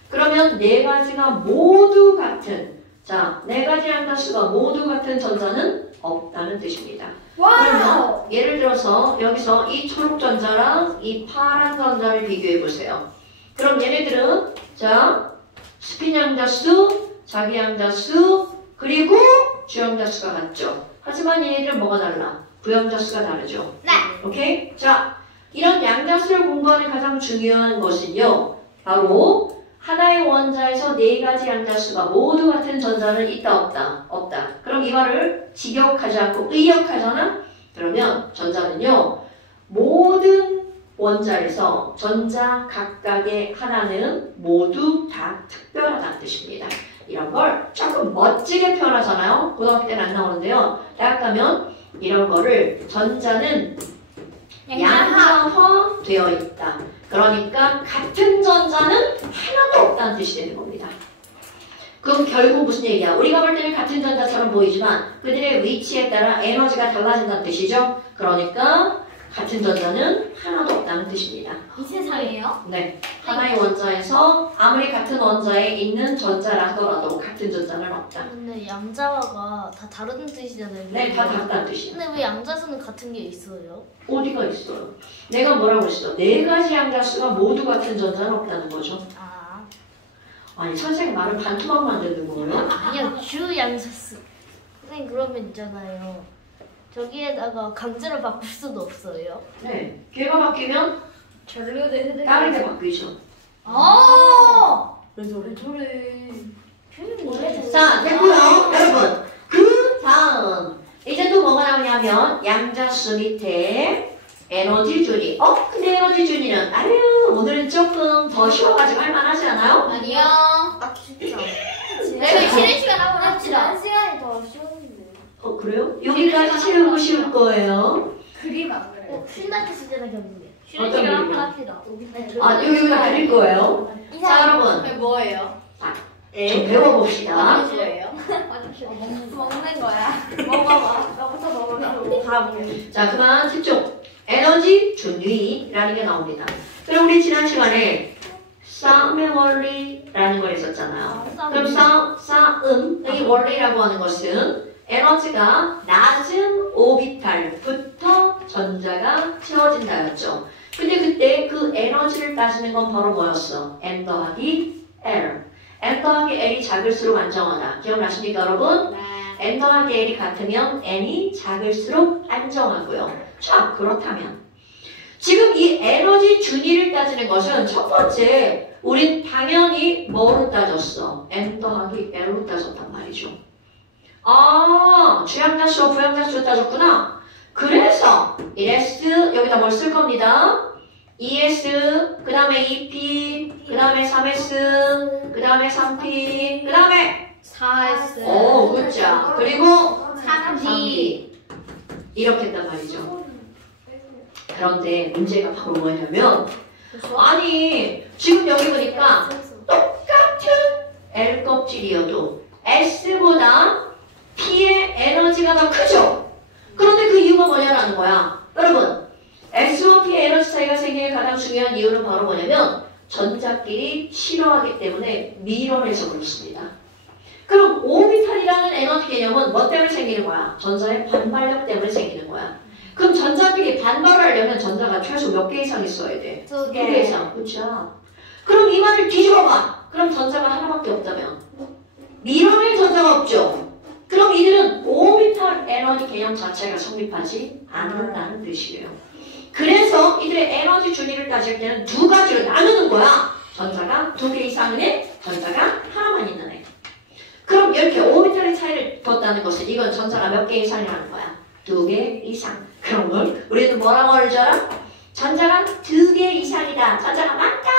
그러면 4가지가 모두 같은, 자, 4가지 양자수가 모두 같은 전자는 없다는 뜻입니다. 그러면 예를 들어서 여기서 이 초록 전자랑 이 파란 전자를 비교해 보세요. 그럼 얘네들은 자, 스핀 양자수, 자기 양자수, 그리고 주양자수가 같죠. 하지만 얘네들은 뭐가 달라? 부양자수가 다르죠. 네. 오케이? 자, 이런 양자수를 공부하는 가장 중요한 것은요. 바로 하나의 원자에서 4가지 양자수가 모두 같은 전자는 있다, 없다? 없다. 그럼 이 말을 직역하지 않고 의역하잖아? 그러면 전자는요. 모든 원자에서 전자 각각의 하나는 모두 다 특별하다는 뜻입니다. 이런 걸 조금 멋지게 표현하잖아요. 고등학교 때는 안 나오는데요. 대학 가면 이런 거를 전자는 양자화 되어 있다. 그러니까 같은 전자는 하나도 없다는 뜻이 되는 겁니다. 그럼 결국 무슨 얘기야? 우리가 볼 때는 같은 전자처럼 보이지만 그들의 위치에 따라 에너지가 달라진다는 뜻이죠. 그러니까 같은 전자는 하나도 없다는 뜻입니다. 이 세상이에요? 네. 하나의 원자에서 아무리 같은 원자에 있는 전자라 하더라도 같은 전자는 없다. 근데 양자화가 다 다른 뜻이잖아요. 네, 다 다르다는 뜻이에요. 근데 왜 양자수는 같은 게 있어요? 어디가 있어요? 내가 뭐라고 했어? 4가지 양자수가 모두 같은 전자는 없다는 거죠. 아, 아니, 선생님 말을 반토막만 듣는 거예요? 그냥 주 양자수. 선생님 그러면 있잖아요. 저기에다가 강제로 바꿀 수도 없어요. 네. 걔가 바뀌면 전류대 다른 게 바뀌죠. 아! 왜 저래? 저래. 표현이 자, 됐고요. 플러스 밑에 에너지 준위. 근데 에너지 준위는 오늘은 조금 더 쉬워가지고 할만하지 않아요? 아니요. 아 진짜. 내가 쉬는 시간 한번 합시다. 지난 시간이 더 쉬웠는데. 그래요? 여기까지 채우고 쉬울 거예요. 그림 안 그래요? 신나게 쓰자는 경우에. 쉬는 어떤 시간 그림이요? 한번 합시다. 여기다 그릴 거예요. 자, 여러분. 그게 뭐예요? 좀 배워봅시다. 뭐예요? 먹는 거야. 먹어봐. 너부터 먹으라고. 다 자, 그만 집중. 에너지 준위라는 게 나옵니다. 그럼 우리 지난 시간에 싸움의 원리라는 걸 했었잖아요. 그럼 싸움의 원리라고 하는 것은 에너지가 낮은 오비탈부터 전자가 채워진다였죠. 근데 그때 그 에너지를 따지는 건 바로 뭐였어? M 더하기 L. M 더하기 L이 작을수록 안정하다. 기억나십니까 여러분? M 더하기 L이 같으면 N이 작을수록 안정하고요. 자, 그렇다면 지금 이 에너지 준위를 따지는 것은 첫 번째 우린 당연히 뭐로 따졌어? M 더하기 L로 따졌단 말이죠. 주양자수와 부양자수 따졌구나. 그래서 1S 여기다 뭘 쓸 겁니다. 2S 그 다음에 2P 그 다음에 3S 그 다음에 3P 그 다음에 4S. 그렇죠. 그리고 3P 이렇게 했단 말이죠. 그런데 문제가 바로 뭐냐면 아니 지금 여기 보니까 똑같은 L 껍질이어도 S보다 P의 에너지가 더 크죠? 그런데 그 이유가 뭐냐라는 거야. 여러분 S와 P의 에너지 차이가 생기는 가장 중요한 이유는 바로 뭐냐면 전자끼리 싫어하기 때문에 밀어내서 그렇습니다. 그럼 오비탈이라는 에너지 개념은 뭐 때문에 생기는 거야? 전자의 반발력 때문에 생기는 거야. 그럼 전자끼리 반발하려면 전자가 최소 몇 개 이상 있어야 돼? 2개 이상. 그렇죠? 그럼 이 말을 뒤집어봐. 그럼 전자가 하나밖에 없다면 밀어낼 전자가 없죠? 그럼 이들은 오비탈 에너지 개념 자체가 성립하지 않는다는 뜻이에요. 그래서 이들의 에너지 준위를 따질 때는 두 가지로 나누는 거야. 전자가 2개 이상은 애, 전자가 하나만 있는 애. 그럼 이렇게 오비탈의 차이를 뒀다는 것은 이건 전자가 몇 개 이상이라는 거야. 2개 이상. 그러면 우리는 뭐라고 하는 줄 알아? 전자가 2개 이상이다. 전자가 많다.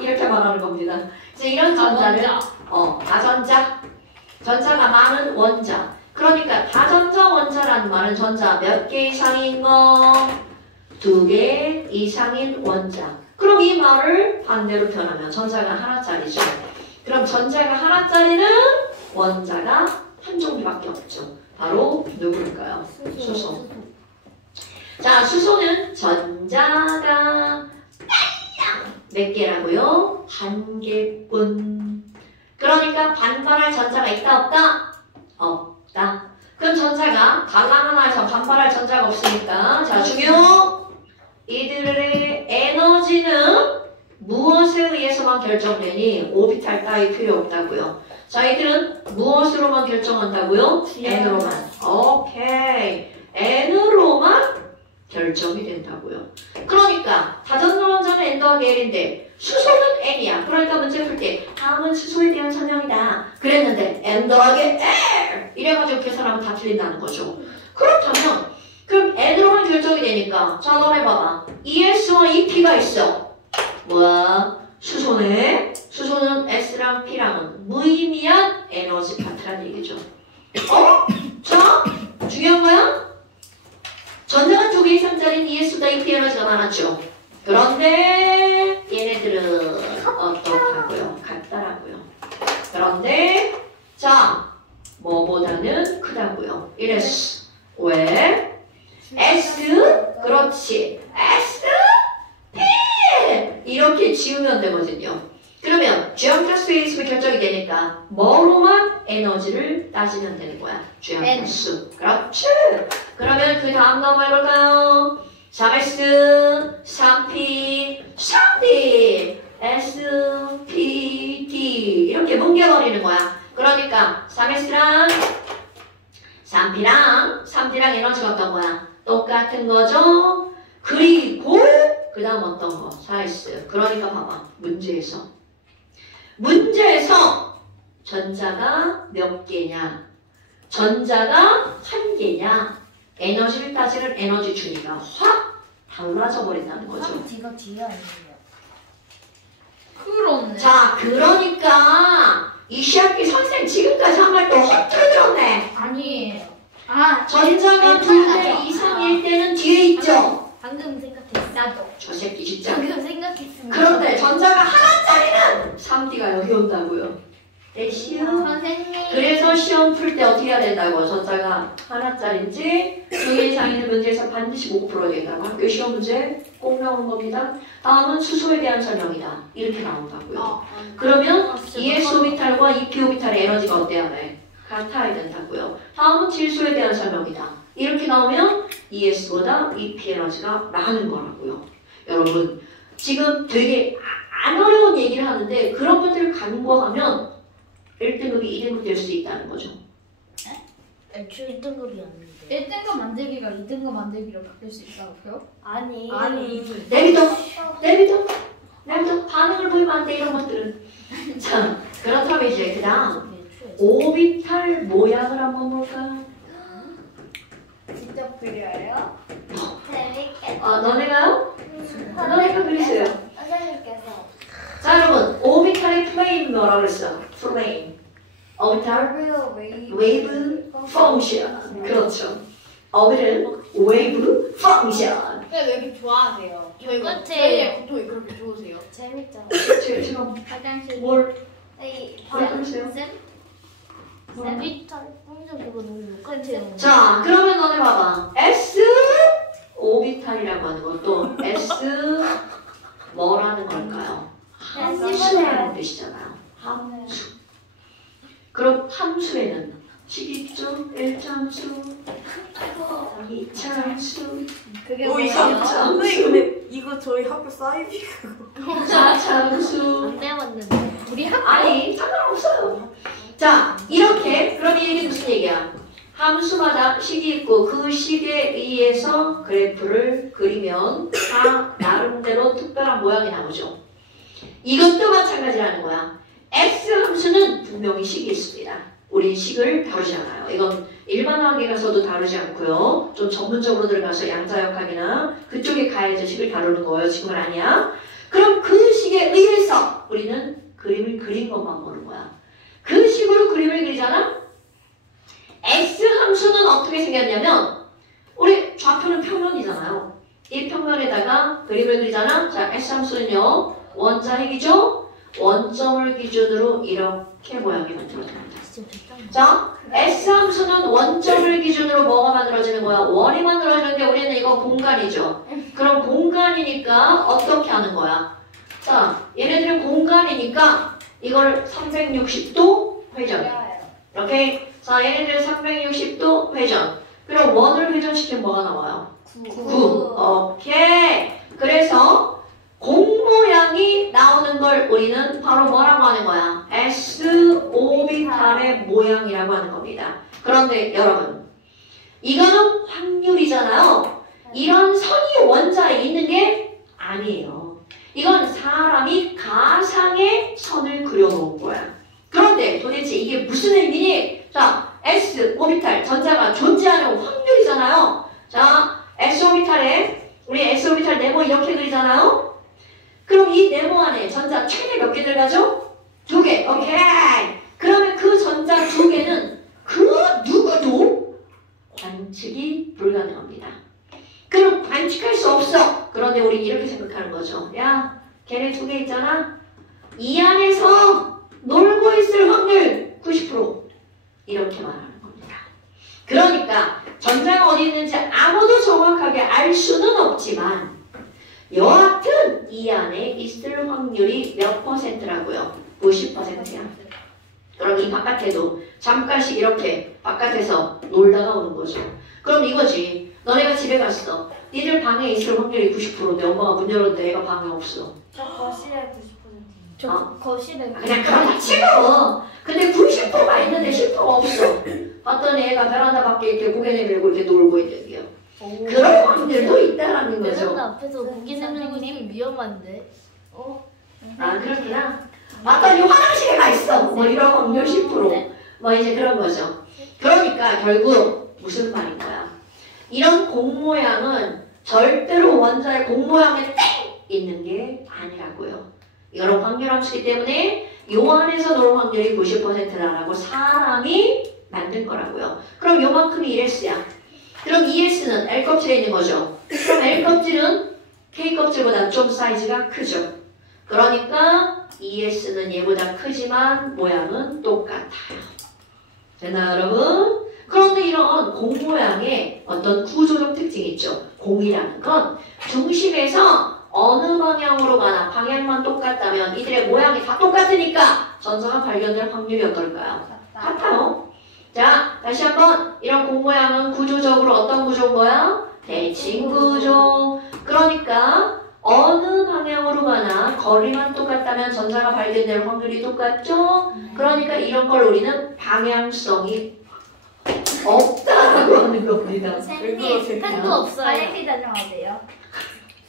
이렇게 말하는 겁니다. 그래서 이런 전자를 다전자. 전자가 많은 원자. 그러니까 다전자 원자라는 말은 전자 몇 개 이상인 거? 2개 이상인 원자. 그럼 이 말을 반대로 표현하면 전자가 하나짜리죠. 그럼 전자가 하나짜리는 원자가 한 종류밖에 없죠. 바로 누구일까요? 수소. 자, 수소는 전자가 몇 개라고요? 한 개뿐. 그러니까 반발할 전자가 있다 없다? 없다. 그럼 전자가 달랑 하나에서 반발할 전자가 없으니까 자, 중요! 이들의 에너지는 무엇에 의해서만 결정되니 오비탈 따위 필요 없다고요. 자, 이들은 무엇으로만 결정한다고요? N으로만. 오케이. N으로만 결정이 된다고요. 그러니까 다전자 원자는 N 더하기 L인데 수소는 N이야. 그러니까 문제 풀 때 다음은 수소에 대한 설명이다. 그랬는데 N 더하기 L 이래가지고 계산하면 다 틀린다는 거죠. 그렇다면 그럼 N으로만 결정이 되니까 자, 너네 봐봐. ES와 EP가 있어. 뭐야? 수소네. 수소는 S랑 P랑은 무의미한 에너지 파트라는 얘기죠. 자, 중요한 거야? 전자가 2개 이상짜리인 ES보다 EP 에너지가 많았죠. 그런데 얘네들은 어떻다고요? 같다라고요. 그런데 자, 뭐보다는 크다고요. 이랬어. 왜? S, 그렇지. S, P 이렇게 지우면 되거든요. 그러면 주양자수의 있으면 결정이 되니까 뭐로만 에너지를 따지면 되는 거야. 주양자수. 그렇지. 그러면 그 다음 넘어볼까요? 3S, 3P, 3D, S, P, D 이렇게 뭉개버리는 거야. 그러니까 3S랑 3P랑 에너지가 어떤 거야? 똑같은 거죠? 그리고 그 다음 어떤 거? 4S. 그러니까 봐봐. 문제에서 전자가 몇 개냐? 전자가 한 개냐? 에너지를 따지는 에너지 주기가 확 달라져 버린다는 거죠. D가 뒤에 아니에요. 그렇네. 자, 그러니까 이 시학기 선생 지금까지 한 말 또 헛되게 들었네. 아니에요. 아, 전자가 2대 이상일 때는 뒤에 있죠. 방금 생각했어. 나도. 저 새끼 진짜. 방금 생각했습니다. 그런데 전자가 하나짜리는 3D가 여기 온다고요. 네, 시험. 선생님. 그래서 시험 풀 때 어떻게 해야 된다고? 전자가 하나짜리인지 2개 이상 있는 문제에서 반드시 못 풀어야 된다고. 학교 시험 문제 꼭 나오는 겁니다. 다음은 수소에 대한 설명이다. 이렇게 나온다고요. 그러면 ES 오비탈과 EP 오비탈의 에너지가 어때야 돼? 같아야 된다고요. 다음은 질소에 대한 설명이다. 이렇게 나오면 ES보다 EP 에너지가 많은 거라고요. 여러분 지금 되게 안 어려운 얘기를 하는데 그런 것들을 간과하면 1등급이 2등급 될 수 있다는 거죠. 애초 1등급이 없는데. 1등급 만들기가 2등급 만들기로 바뀔 수 있다고요? 아니. 내비둬 반응을 보이면 안 돼 이런 것들은. 자 그렇다면 이제 그 다음 오비탈 모양을 한번 볼까요? 직접 그려요? 재밌겠다. 너네가요? 너네가 그리세요. 선생님께서 자 여러분 오비탈의 플레인 뭐라고 그랬어? 플레인 오비탈 웨이브 펑션. 그렇죠. 오비탈은 웨이브 펑션. 근데 왜 이렇게 좋아하세요? 저희 똑같아. 보통 그렇게 좋으세요? 재밌잖아. 지금 화장실. 뭘 이 해주세요? 오비탈 풍선 그거 너무 똑같아요. 자, 그러면 너네 봐봐. S 오비탈이라고 하는 것도 S 뭐라는 걸까요? 함수라는 뜻이잖아요. 함수. 그럼 함수에는 12조, 1참수, 2참수, 그게 이거 뭐예요? 선생님 근데 이거 저희 학교 사이비 그거 4참수. 안 배웠는데. 우리 학교 아니, 상관없어요. 자, 이렇게. 그럼 이 얘기는 무슨 얘기야? 함수마다 식이 있고 그 식에 의해서 그래프를 그리면 다 나름대로 특별한 모양이 나오죠. 이것도 마찬가지라는 거야. x 함수는 분명히 식이 있습니다. 우리 식을 다루지 않아요. 이건 일반화학에 가서도 다루지 않고요. 좀 전문적으로 들어가서 양자역학이나 그쪽에 가야지 식을 다루는 거예요. 지금은 아니야. 그럼 그 식에 의해서 우리는 그림을 그린 것만 보는 거야. 그 식으로 그림을 그리잖아? x 함수는 어떻게 생겼냐면 우리 좌표는 평면이잖아요. 이 평면에다가 그림을 그리잖아? 자, x 함수는요. 원자핵이죠? 원점을 기준으로 이렇게 모양이 만들어집니다. 자, S 함수는 원점을 기준으로 뭐가 만들어지는 거야? 원이 만들어지는데 우리는 이거 공간이죠. 그럼 공간이니까 어떻게 하는 거야? 자, 얘네들은 공간이니까 이걸 360도 회전. 오케이? 자, 얘네들은 360도 회전. 그럼 원을 회전시키면 뭐가 나와요? 9. 오케이. 그래서 공 모양이 나오는 걸 우리는 바로 뭐라고 하는 거야? S 오비탈의 모양이라고 하는 겁니다. 그런데 여러분, 이거는 확률이잖아요. 이런 선이 원자에 있는 게 아니에요. 이건 사람이 가상의 선을 그려놓은 거야. 그런데 도대체 이게 무슨 의미니? 자, S 오비탈 전자가 존재하는 확률이잖아요. 자, S 오비탈에 우리 S 오비탈 네모 이렇게 그리잖아요. 그럼 이 네모 안에 전자 최대 몇 개 들어가죠? 2개. 오케이. 그러면 그 전자 2개는 그 누구도 관측이 불가능합니다. 그럼 관측할 수 없어. 그런데 우리 이렇게 생각하는 거죠. 야, 걔네 2개 있잖아. 이 안에서 놀고 있을 확률 90%. 이렇게 말하는 겁니다. 그러니까 전자가 어디 있는지 아무도 정확하게 알 수는 없지만 여하튼 이 안에 있을 확률이 몇 %라고요? 90%야. 그럼 이 바깥에도 잠깐씩 이렇게 바깥에서 놀다가 오는 거죠. 그럼 이거지. 너네가 집에 갔어. 니들 방에 있을 확률이 90%인데 엄마가 문 열었는데 애가 방에 없어. 저 거실에 90%. 저 거실에 그냥 그렇다 치고. 근데 90%가 있는데 10%가 없어. 봤더니 애가 베란다 밖에 이렇게 고개 내밀고 이렇게 놀고 있는데요. 그런 확률도 있다라는 거죠. 베란다 앞에서 고기 내밀고 있으면 위험한데. 아, 그렇구나. 맞다, 이 화장실에 가 있어. 뭐 이런 확률 10%. 뭐 이제 그런 거죠. 그러니까 결국 무슨 말인 거야? 이런 공 모양은 절대로 원자의 공 모양에 땡 있는 게 아니라고요. 이거는 확률함수기 때문에 요 안에서 놓을 확률이 90%라고 사람이 만든 거라고요. 그럼 요만큼이 1S야. 그럼 2S는 L껍질에 있는 거죠. 그럼 L껍질은 K껍질보다 좀 사이즈가 크죠. 그러니까 2S는 얘보다 크지만 모양은 똑같아요. 됐나요, 여러분? 그런데 이런 공 모양의 어떤 구조적 특징이 있죠. 공이라는 건 중심에서 어느 방향으로 가나 방향만 똑같다면 이들의 모양이 다 똑같으니까 전자가 발견될 확률이 어떨까요? 같아요. 자, 다시 한번 이런 공 모양은 구조적으로 어떤 구조인 거야? 대칭 구조. 그러니까 어느 방향으로 가나 거리만 똑같다면 전자가 발견될 확률이 똑같죠? 그러니까 이런 걸 우리는 방향성이 없다라고 하는 겁니다. 선생님, 펜도 없어요. 화장실 다녀와도 돼요?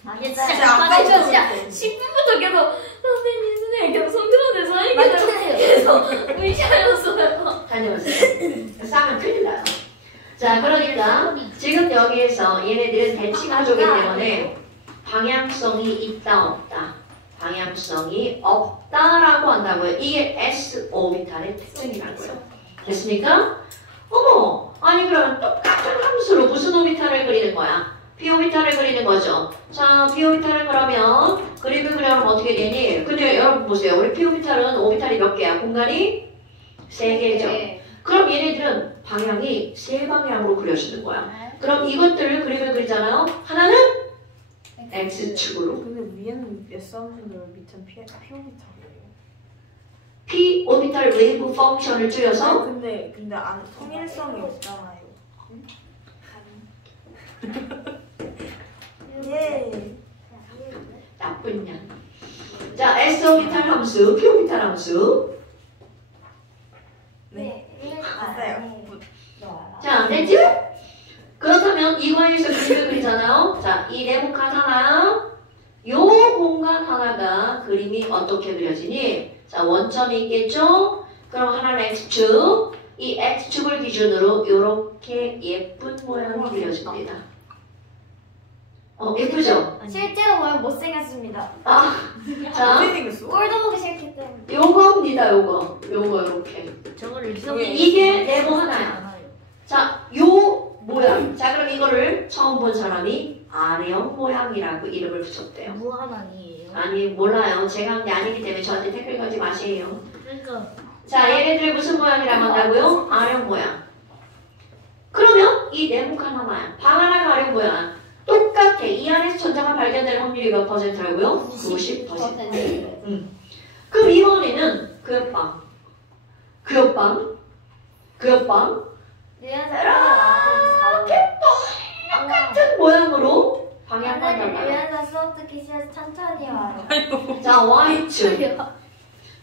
아니, 진짜 진짜 아까 저 진짜 10분부터 계속 선생님 계속 손들어내서 맞잖아요. 계속 의심하셨어요. 다녀오세요. 싸면 큰일 나요. 자, 그러니까 지금 여기에서 얘네들은 대칭 구조이기 때문에 방향성이 있다 없다. 방향성이 없다라고 한다고요. 이게 S 오비탈의 특징이라고요. 됐습니까? 어머, 아니 그러면 똑같은 함수로 무슨 오비탈을 그리는 거야? P 오비탈을 그리는 거죠. 자, P 오비탈을 그러면 그림을 그려면 어떻게 되니? 근데 여러분 보세요. 우리 P 오비탈은 오비탈이 몇 개야? 공간이 3개죠. 그럼 얘네들은 방향이 3방향으로 그려지는 거야. 그럼 이것들을 그림을 그리잖아요. 하나는 X축으로. 근데 위에는 S 함수는 밑은 P5미터예요. P 오비탈 웨이브 펑션을 줄여서 근데 안 통일성이 없잖아요. 예. 나쁜 년. 자, S 오비탈 함수, P 오비탈 함수. 네. 알아요. 자, 됐지? 그렇다면 이거에서 그림을 그리잖아요. 자, 이 네모칸 하나, 요 공간 하나가 그림이 어떻게 그려지니? 자, 원점이 있겠죠? 그럼 하나는 X축. 이 X축을 기준으로 이렇게 예쁜 모양이 그려집니다. 예쁘죠? 실제로 보면 못생겼습니다. 자, 어떻게 생겼어? 꼴도 보기 싫기 때문에. 요겁니다, 요거. 요거, 이렇게. 저거를 이게 네모 하나야. 자, 요 모양. 자, 그럼 이거를 처음 본 사람이 아래형 모양이라고 이름을 붙였대요. 무한 아니에요. 아니, 몰라요. 제가 한 게 아니기 때문에 저한테 댓글 걸지 마세요. 그러니까 자, 얘네들 무슨 모양이라고 한다고요? 아래형 모양. 그러면 이 네모칸 하나야. 방 하나가 아래형 모양. 똑같아. 이 안에서 전자가 발견될 확률이 몇 퍼센트라고요? 90%. 그럼 이번에는 그 옆방. 그 옆방. 그 옆방. 이렇게 똑같은 모양으로 방향만 달라요. 유연사 수업 듣기 싫어서 천천히 와요. 자, Y축.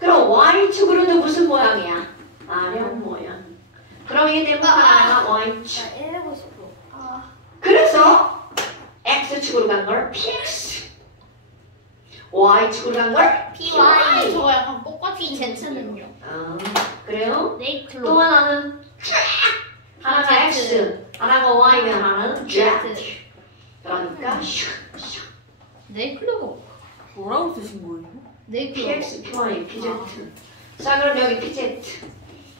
그럼 Y축으로는 무슨 모양이야? 아래형 모양. 그럼 이 네모칸 하나가 Y축. 나 이러고 싶어. 그래서 X축으로 간 걸 PX. Y축으로 간 걸 PY. 저거 약간 똑같이 Z는요? 그래요? 네이클로 또 하나는 하나가 X, 하나가 Y면 하나는 Z. 그러니까 네이클로 뭐라고 쓰신 거예요? 네이클로 PX, PY, PZ. 자, 그럼 여기 PZ.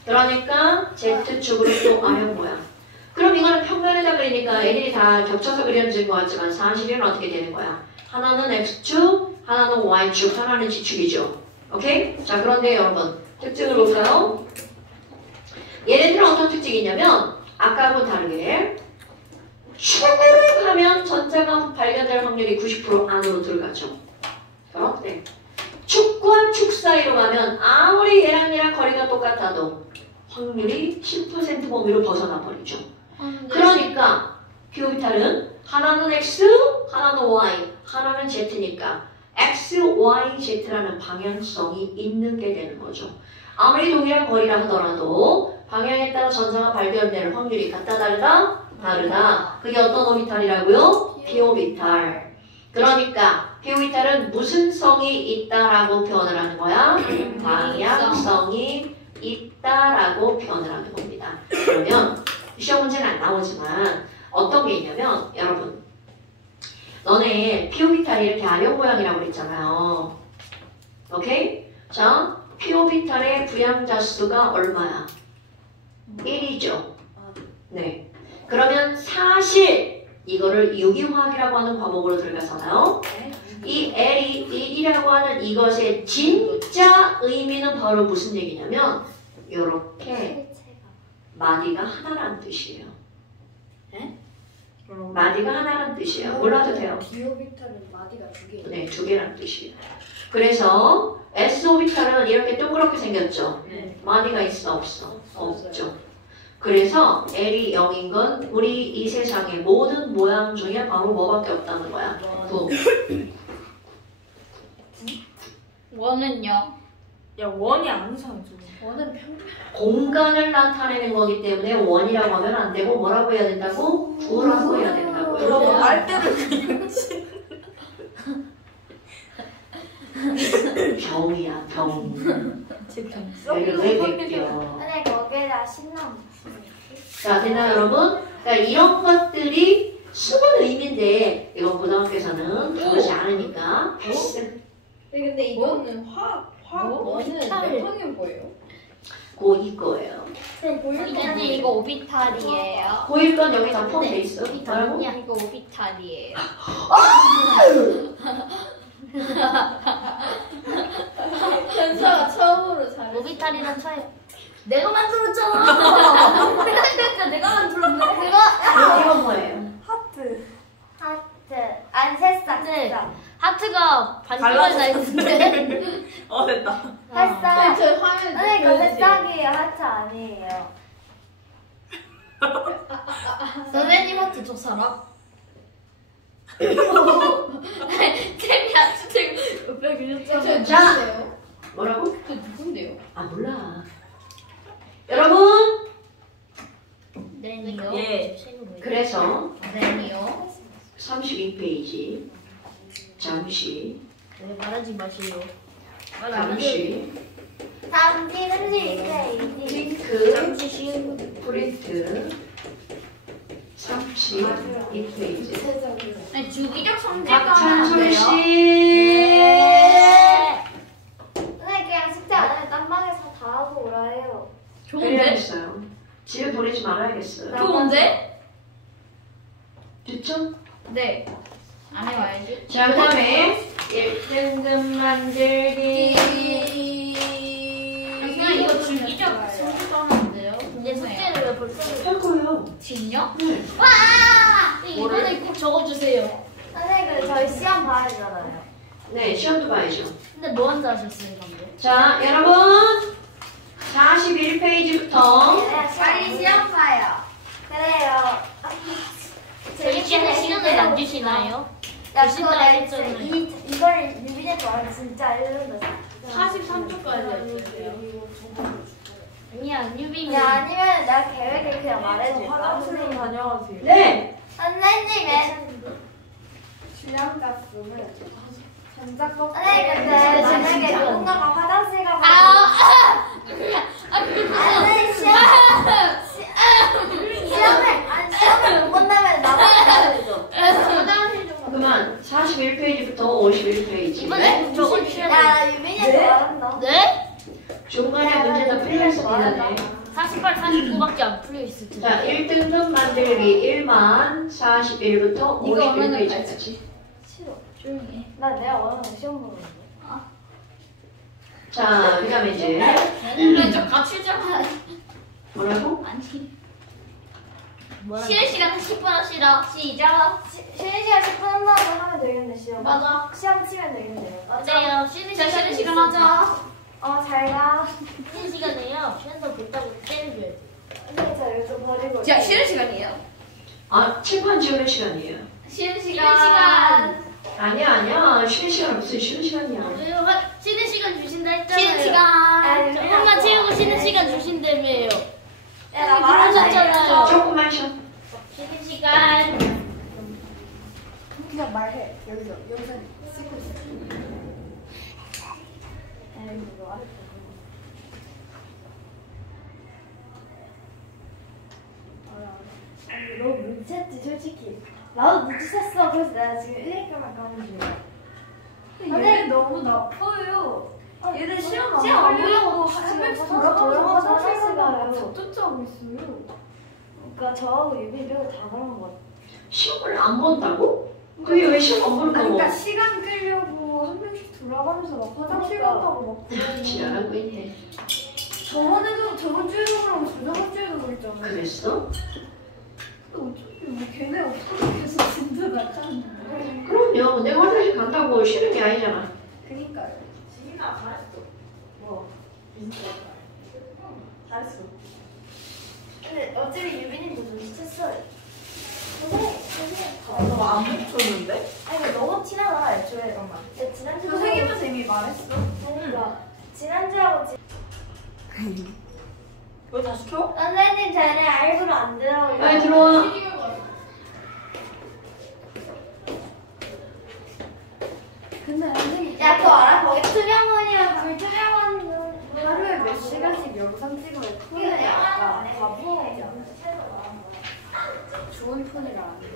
그러니까 Z축으로 또 A형 모양. 그럼 이거는 평면에다 그리니까 애들이 다 겹쳐서 그려진 것 같지만 사실은 어떻게 되는 거야? 하나는 X축, 하나는 Y축, 하나는 Z축이죠. 오케이? 자, 그런데 여러분 특징을 볼까요? 얘네들은 어떤 특징이 있냐면 아까하고 다르게 축으로 가면 전자가 발견될 확률이 90% 안으로 들어가죠. 그런데 축과 축 사이로 가면 아무리 얘랑 거리가 똑같아도 확률이 10% 범위로 벗어나 버리죠. 그러니까 P오비탈은 하나는 X, 하나는 Y, 하나는 Z니까 X, Y, Z라는 방향성이 있는 게 되는 거죠. 아무리 동일한 거리라 하더라도 방향에 따라 전자가 발견되는 확률이 같다 다르다? 다르다. 그게 어떤 오비탈이라고요? P오비탈. 그러니까 P오비탈은 무슨 성이 있다라고 표현을 하는 거야? 방향성이 있다라고 표현을 하는 겁니다. 그러면 시험 문제는 안 나오지만 어떤 게 있냐면 여러분 너네 피오비탈이 이렇게 아령 모양이라고 그랬잖아요. 오케이? 자, 피오비탈의 부양자 수가 얼마야? 1이죠. 네. 그러면 사실 이거를 유기화학이라고 하는 과목으로 들어가잖아요. 이 L이 1이라고 하는 이것의 진짜 의미는 바로 무슨 얘기냐면 요렇게 마디가 하나라는 뜻이에요. 마디가 하나라는 뜻이에요. 몰라도 돼요. 디오비탈은 마디가 2개. 네, 2개라는 뜻이에요. 그래서 S오비탈은 이렇게 동그랗게 생겼죠. 마디가 있어 없어? 없죠. 그래서 L이 0인 건 우리 이 세상의 모든 모양 중에 바로 뭐밖에 없다는 거야. 9. 원은요? 야 원이 아니잖아 지금. 원은 평균. 공간을 나타내는 거기 때문에 원이라고 하면 안 되고 뭐라고 해야 된다고? 9라고 해야 된다고. 여러분 알때를 병이야, 병. 지금 여기 왜 뱉겨? 근데 거기에다 신나무. 자, 됐나요, 여러분? 그러니까 이런 것들이 숨은 의미인데 이건 고등학교에서는 다루지 않으니까 패스. 근데 이거는 화학 원은 몇 학년 거예요? 고2 거예요. 그럼 근데 이거 오비탈이에요. 고1 건 여기 다 포함돼 있어. 뭐라고? 이거 오비탈이에요. 현서가 처음으로 잘. 오비탈이란 차이. 내가 만들었잖아. 그러니까 내가 만들었네. 이건 뭐예요? 하트. 하트. 안 새싹. 네. 새싹. 하트가 반지가 나 있는데. 됐다. 새싹. 저 화면 아니 이거 새싹이에요. 하트 아니에요. 선생님 하트 저 사람? 템이 하트 지금 옆에 그렸잖아요. 자. 뭐라고? 저 누군데요? 아, 몰라. 여러분, 네니요. 예. 그래서 네요. 32페이지. 잠시, 네, 말하지 마세요. 잠시, 잠시는 이제 핑크, 잠시 쉬운 프린트, 32페이지. 아니 주기적 성질 박찬솔 까면 씨. 근데 그냥 숙제 안 해도 딴 방에서 다 하고 오라 해요. 좋은데? 그래야겠어요. 집에 보내지 말아야겠어요. 좋은데? 됐죠? 네. 안 해와야지. 자, 그 다음에 1등급 만들기. 그냥 이거 주기적 성질 까면 돼요. 이제 숙제를 왜 벌써 할 거예요. 진요? 네. 이번에 꼭 적어주세요. 선생님 저희 시험 봐야 되잖아요. 네, 시험도 봐야죠. 근데 뭐 한다 하셨어요, 방금? 자, 여러분. 41페이지부터. 빨리 시험 봐요. 그래요. 저희 쉬는 시간을 안 주시나요? 야, 주신다 그거 내가 했잖아요. 이걸 유빈이한테 말하면 진짜 1년도 43초까지 아니야, 뉴비는. 야, 아니면 내가 계획을 그냥 말해줄까? 화장실로 선생님. 다녀가세요. 네. 선생님의 주량가스는 전자껍질. 선생님 근데 저녁에 누군가가 화장실 가고 아니 시험을 못 본다면 나가야 되죠. 화장실 좀 그만 41페이지부터 51페이지. 이번에 적어주셔야 돼요. 야, 유빈이한테 말한다. 네? 중간에 문제가 풀렸습니다. 네. 48, 49밖에 안 풀려있을 텐데. 자, 1등급 만들기 1만 41부터 이거 얼마나 51페이지까지. 싫어. 조용히 해. 나 내가 원하는 거 시험 보는 거. 자, 그 다음에 이제 근데 저 같이 좀 뭐라고? 아니. 뭐라 쉬는 시간은 10분 하시라. 시작. 쉬는 시간 10분 한다고 하면 되겠네, 시험. 맞아. 시험 치면 되겠네요. 맞아요. 쉬는 자, 쉬는 시간 있습니다. 하자. 잘 가. 쉬는 시간에요. 쉬면서 본다고 때려줘야 돼. 선생님, 저 이거 좀 버리고. 자, 쉬는 시간이에요. 아, 칠판 지우는 시간이에요. 쉬는 쉬는 시간. 아니야. 쉬는 시간 무슨 쉬는 시간이야. 쉬는 시간 주신다 했잖아요. 쉬는 시간. 조금만 채우고 쉬는 시간 주신다며요. 야, 나 말하잖아. 그러셨잖아요. 조금만 쉬어. 쉬는 시간. 그냥 말해. 여기서 쓰고 있어. 너 눈치챘지 솔직히. 나도 눈치챘어. 그래서 내가 지금 1일까만 까는 중이야. 얘네 너무 나빠요. 얘네 시험 안 시험 안 보려고 보려고 한 명씩 지금 돌아가면서 화장실 화장실 가요. 가고 작전짜고 있어요. 그러니까 저하고 유빈이 빼고 다 그런 거 같아. 시험을 안 본다고? 그게 왜 시험 안 보는 아니, 거고? 그러니까 시간 끌려고 한 명씩 돌아가면서 막 화장실 간다고 막 그러고. 지랄하고 있네. 저번 주에도 그러고 저번 주에도 그랬잖아요. 그랬어? 어차피 뭐 걔네 어떻게해서 진짜 나가는데. 그럼요. 내가 화장실 간다고 싫은 게 아니잖아. 그니까요. 지민아 잘했어. 뭐? 잘했어. 근데 어차피 유빈이도 눈치챘어요. 선생님. 너안 멈췄는데? 아니 너무 티나나 애초에 잠깐만. 지난주 선생님은 이미 말했어. 그러니까 지난주하고 왜 다시 켜? 선생님 전에 알고로 안 들어오고. 빨리 들어와. 근데 선생님 야 그거 알아? 거기 투명원이랑 불투명원 하루에 몇 시간씩 영상 찍으면 폰이니까 바보. 좋은 폰이라 안 돼요.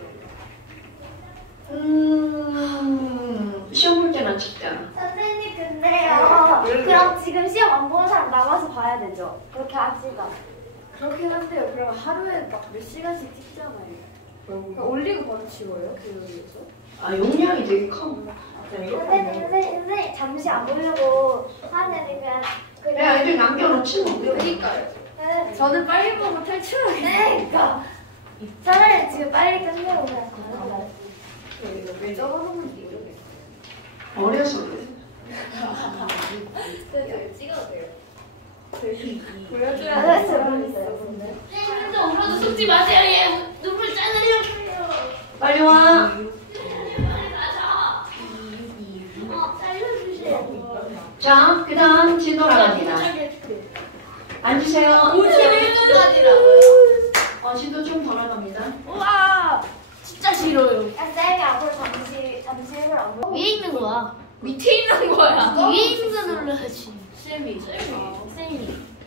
시험 볼 때만 찍자. 선생님 근데요. 그럼 지금 시험 안 보는 사람 나가서 봐야 되죠? 그렇게 합시다. 그렇긴 한데요. 그럼 하루에 막 몇 시간씩 찍잖아요. 그러니까 올리고 바로 지워요? 그러면서? 아, 용량이 되게 커. 선생님 잠시 안 보려고 하는데 야, 애들 남겨놓지 뭐. 그러니까요. 네. 저는 빨리 보고 탈출하겠어요. 그러니까 차라리 지금 빨리 끝내고 그냥 가요. 왜 적어놓는지 모르겠어요. 어려서 그래. 찍어도 돼요. 안 했어요. 근데. 진짜 울어도 속지 마세요. 얘 눈물 짜내려. 빨리 와. 살려주세요. 자, 그 다음 진도 나갑니다. 앉으세요. 51분까지라고요. 진도 좀 더 나갑니다. 우와, 진짜 싫어요. 쌤이 앞으로 잠시 일을 안 보고. 위에 있는 거야. 밑에 있는 거야. 위에 있는 거 눌러야지. 쌤이.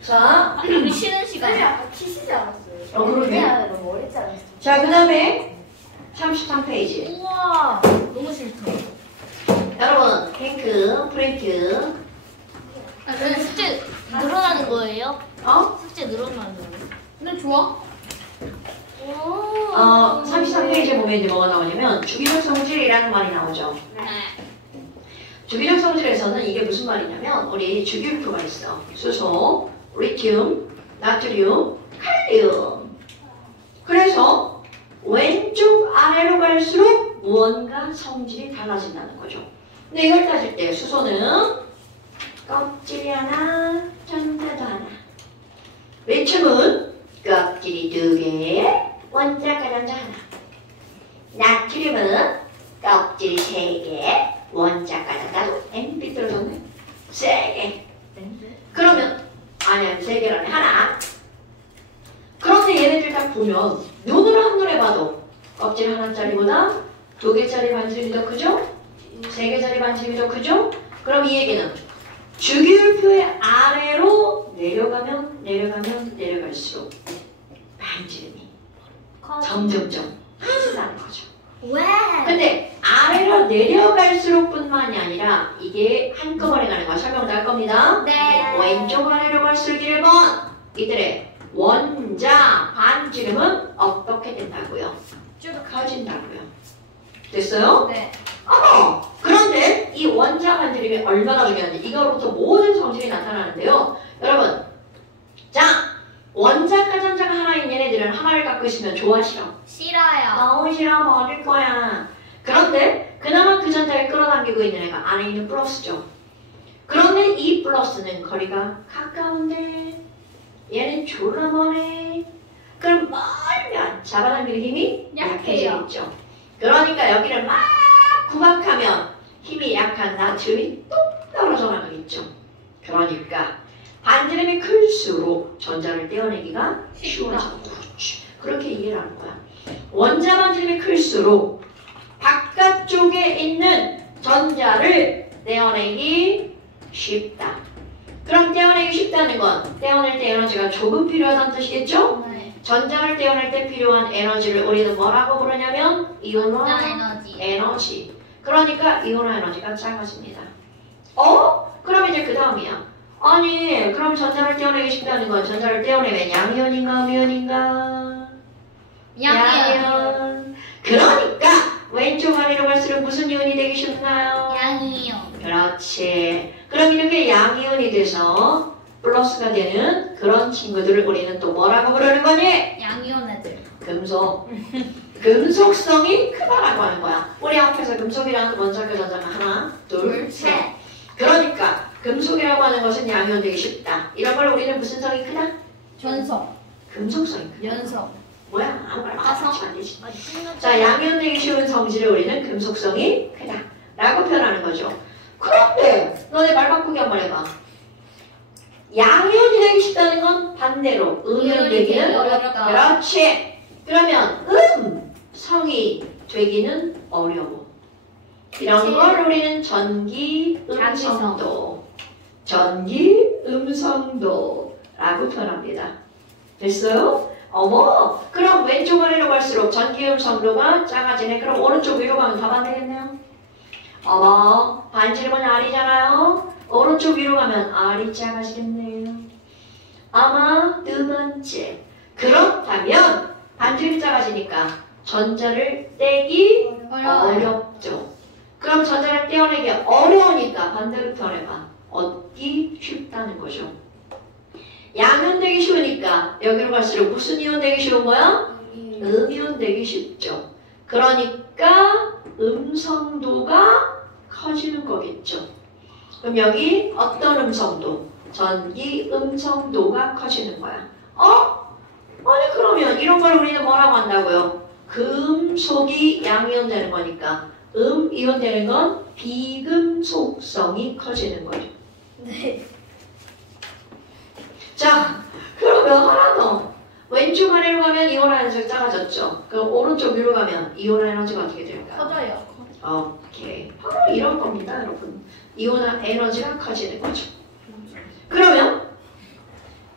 자, 우리 쉬는 시간. 쌤이 아까 키시지 않았어요? 그러네. 너무 어렵지 않았어? 자, 그 다음에 33페이지. 우와, 너무 싫다. 여러분, 핑크, 프린트. 그럼 숙제 늘어나는 거예요? 어? 숙제 늘어나는 거예요? 근데 좋아. 33페이지에 보면 이제 뭐가 나오냐면 주기적 성질이라는 말이 나오죠. 주기적 성질에서는 이게 무슨 말이냐면 우리 주기율표가 있어. 수소, 리튬, 나트륨, 칼륨. 그래서 왼쪽 아래로 갈수록 무언가 성질이 달라진다는 거죠. 근데 이걸 따질 때 수소는 껍질이 하나, 전자도 하나. 리튬은 껍질이 2개, 원자가 전자 하나. 나트륨은 껍질이 3개, 원자가 전자 N 삐뚤어졌네. 3개. 그러면 아니야 3개라네 하나. 그런데 얘네들 딱 보면 눈으로 한눈에 봐도 껍질 하나짜리보다 2개짜리 반지름이 더 크죠? 3개짜리 반지름이 더 크죠? 그럼 이 얘기는 주기율표의 아래로 내려갈수록 반지름이 점점점 커진다는 거죠. 왜? 근데 아래로 내려갈수록 뿐만이 아니라 이게 한꺼번에 가는 거 설명도 할 겁니다. 네. 왼쪽 아래로 갈수록 1번 이들의 원자 반지름은 어떻게 된다고요? 쭉 커진다고요. 됐어요? 네. 그런데 이 원자 반지름이 얼마나 중요한지 이거로부터 모든 성질이 나타나는데요. 여러분, 자, 원자과 전자가 하나인 얘네들은 하나를 갖고 있으면 좋아 싫어? 싫어요. 너무 싫어 버릴 거야. 그런데 그나마 그 전자를 끌어당기고 있는 애가 안에 있는 플러스죠. 그런데 이 플러스는 거리가 가까운데 얘는 졸라 머네. 그럼 멀면 잡아당기는 힘이 약해요. 약해지겠죠. 그러니까 여기를 막 구박하면 힘이 약한 나트륨이 뚝 떨어져 나가겠죠. 그러니까 반지름이 클수록 전자를 떼어내기가 쉬워져. 그렇게 이해를 하는 거야. 원자 반지름이 클수록 바깥쪽에 있는 전자를 떼어내기 쉽다. 그럼 떼어내기 쉽다는 건 떼어낼 때 에너지가 조금 필요하다는 뜻이겠죠? 네. 전자를 떼어낼 때 필요한 에너지를 우리는 뭐라고 부르냐면 이온화 에너지. 그러니까 이온화 에너지가 작아집니다. 그럼 이제 그 다음이야. 아니 그럼 전자를 떼어내기 쉽다는 건 전자를 떼어내면 양이온인가 음이온인가? 양이온. 그러니까 왼쪽 아래로 갈수록 무슨 이온이 되기 쉽나요? 양이요. 그렇지. 그럼 이렇게 양이온이 돼서 플러스가 되는 그런 친구들을 우리는 또 뭐라고 부르는 거니? 양이온 애들. 금속. 금속성이 크다라고 하는 거야. 우리 앞에서 금속이라는 원자표 전자가 하나, 둘, 셋. 그러니까 금속이라고 하는 것은 양이온 되기 쉽다. 이런 걸 우리는 무슨 성이 크다? 전성. 금속성이 크다. 연성. 뭐야? 아무거나 막 화성? 맞추면 안 되지. 자, 양이온 되기 쉬운 성질을 우리는 금속성이 크다 라고 표현하는 거죠. 그런데 너네 말 바꾸기 한번 해봐. 양이온이 되기 쉽다는 건 반대로 음이온 되기는 어렵다. 그렇지. 그러면 성이 되기는 어려워. 이런 걸 우리는 전기 음성도 라고 표현합니다. 됐어요? 어머, 그럼 왼쪽 아래로 갈수록 전기 음성도가 작아지네. 그럼 오른쪽 위로 가면 답 안 되겠네요? 어머, 반지름은 R이잖아요. 오른쪽 위로 가면 R이 작아지겠네요. 아마 두 번째. 그렇다면 반지름이 작아지니까 전자를 떼기 어렵죠. 그럼 전자를 떼어내기 어려우니까 반대로 표현해봐. 얻기 쉽다는 거죠. 양이온 되기 쉬우니까 여기로 갈수록 무슨 이온 되기 쉬운 거야? 음이온 되기 쉽죠. 그러니까 음성도가 커지는 거겠죠. 그럼 여기 어떤 음성도? 전기 음성도가 커지는 거야. 아니 그러면 이런 걸 우리는 뭐라고 한다고요? 금속이 양이온 되는 거니까 음이온 되는 건 비금속성이 커지는 거죠. 네. 자, 그러면 하나 더. 왼쪽 아래로 가면 이온화 에너지가 작아졌죠. 그럼 오른쪽 위로 가면 이온화 에너지가 어떻게 될까요? 커져요. 오케이. 바로 이런 겁니다, 여러분. 이온화 에너지가 커지는 거죠. 그러면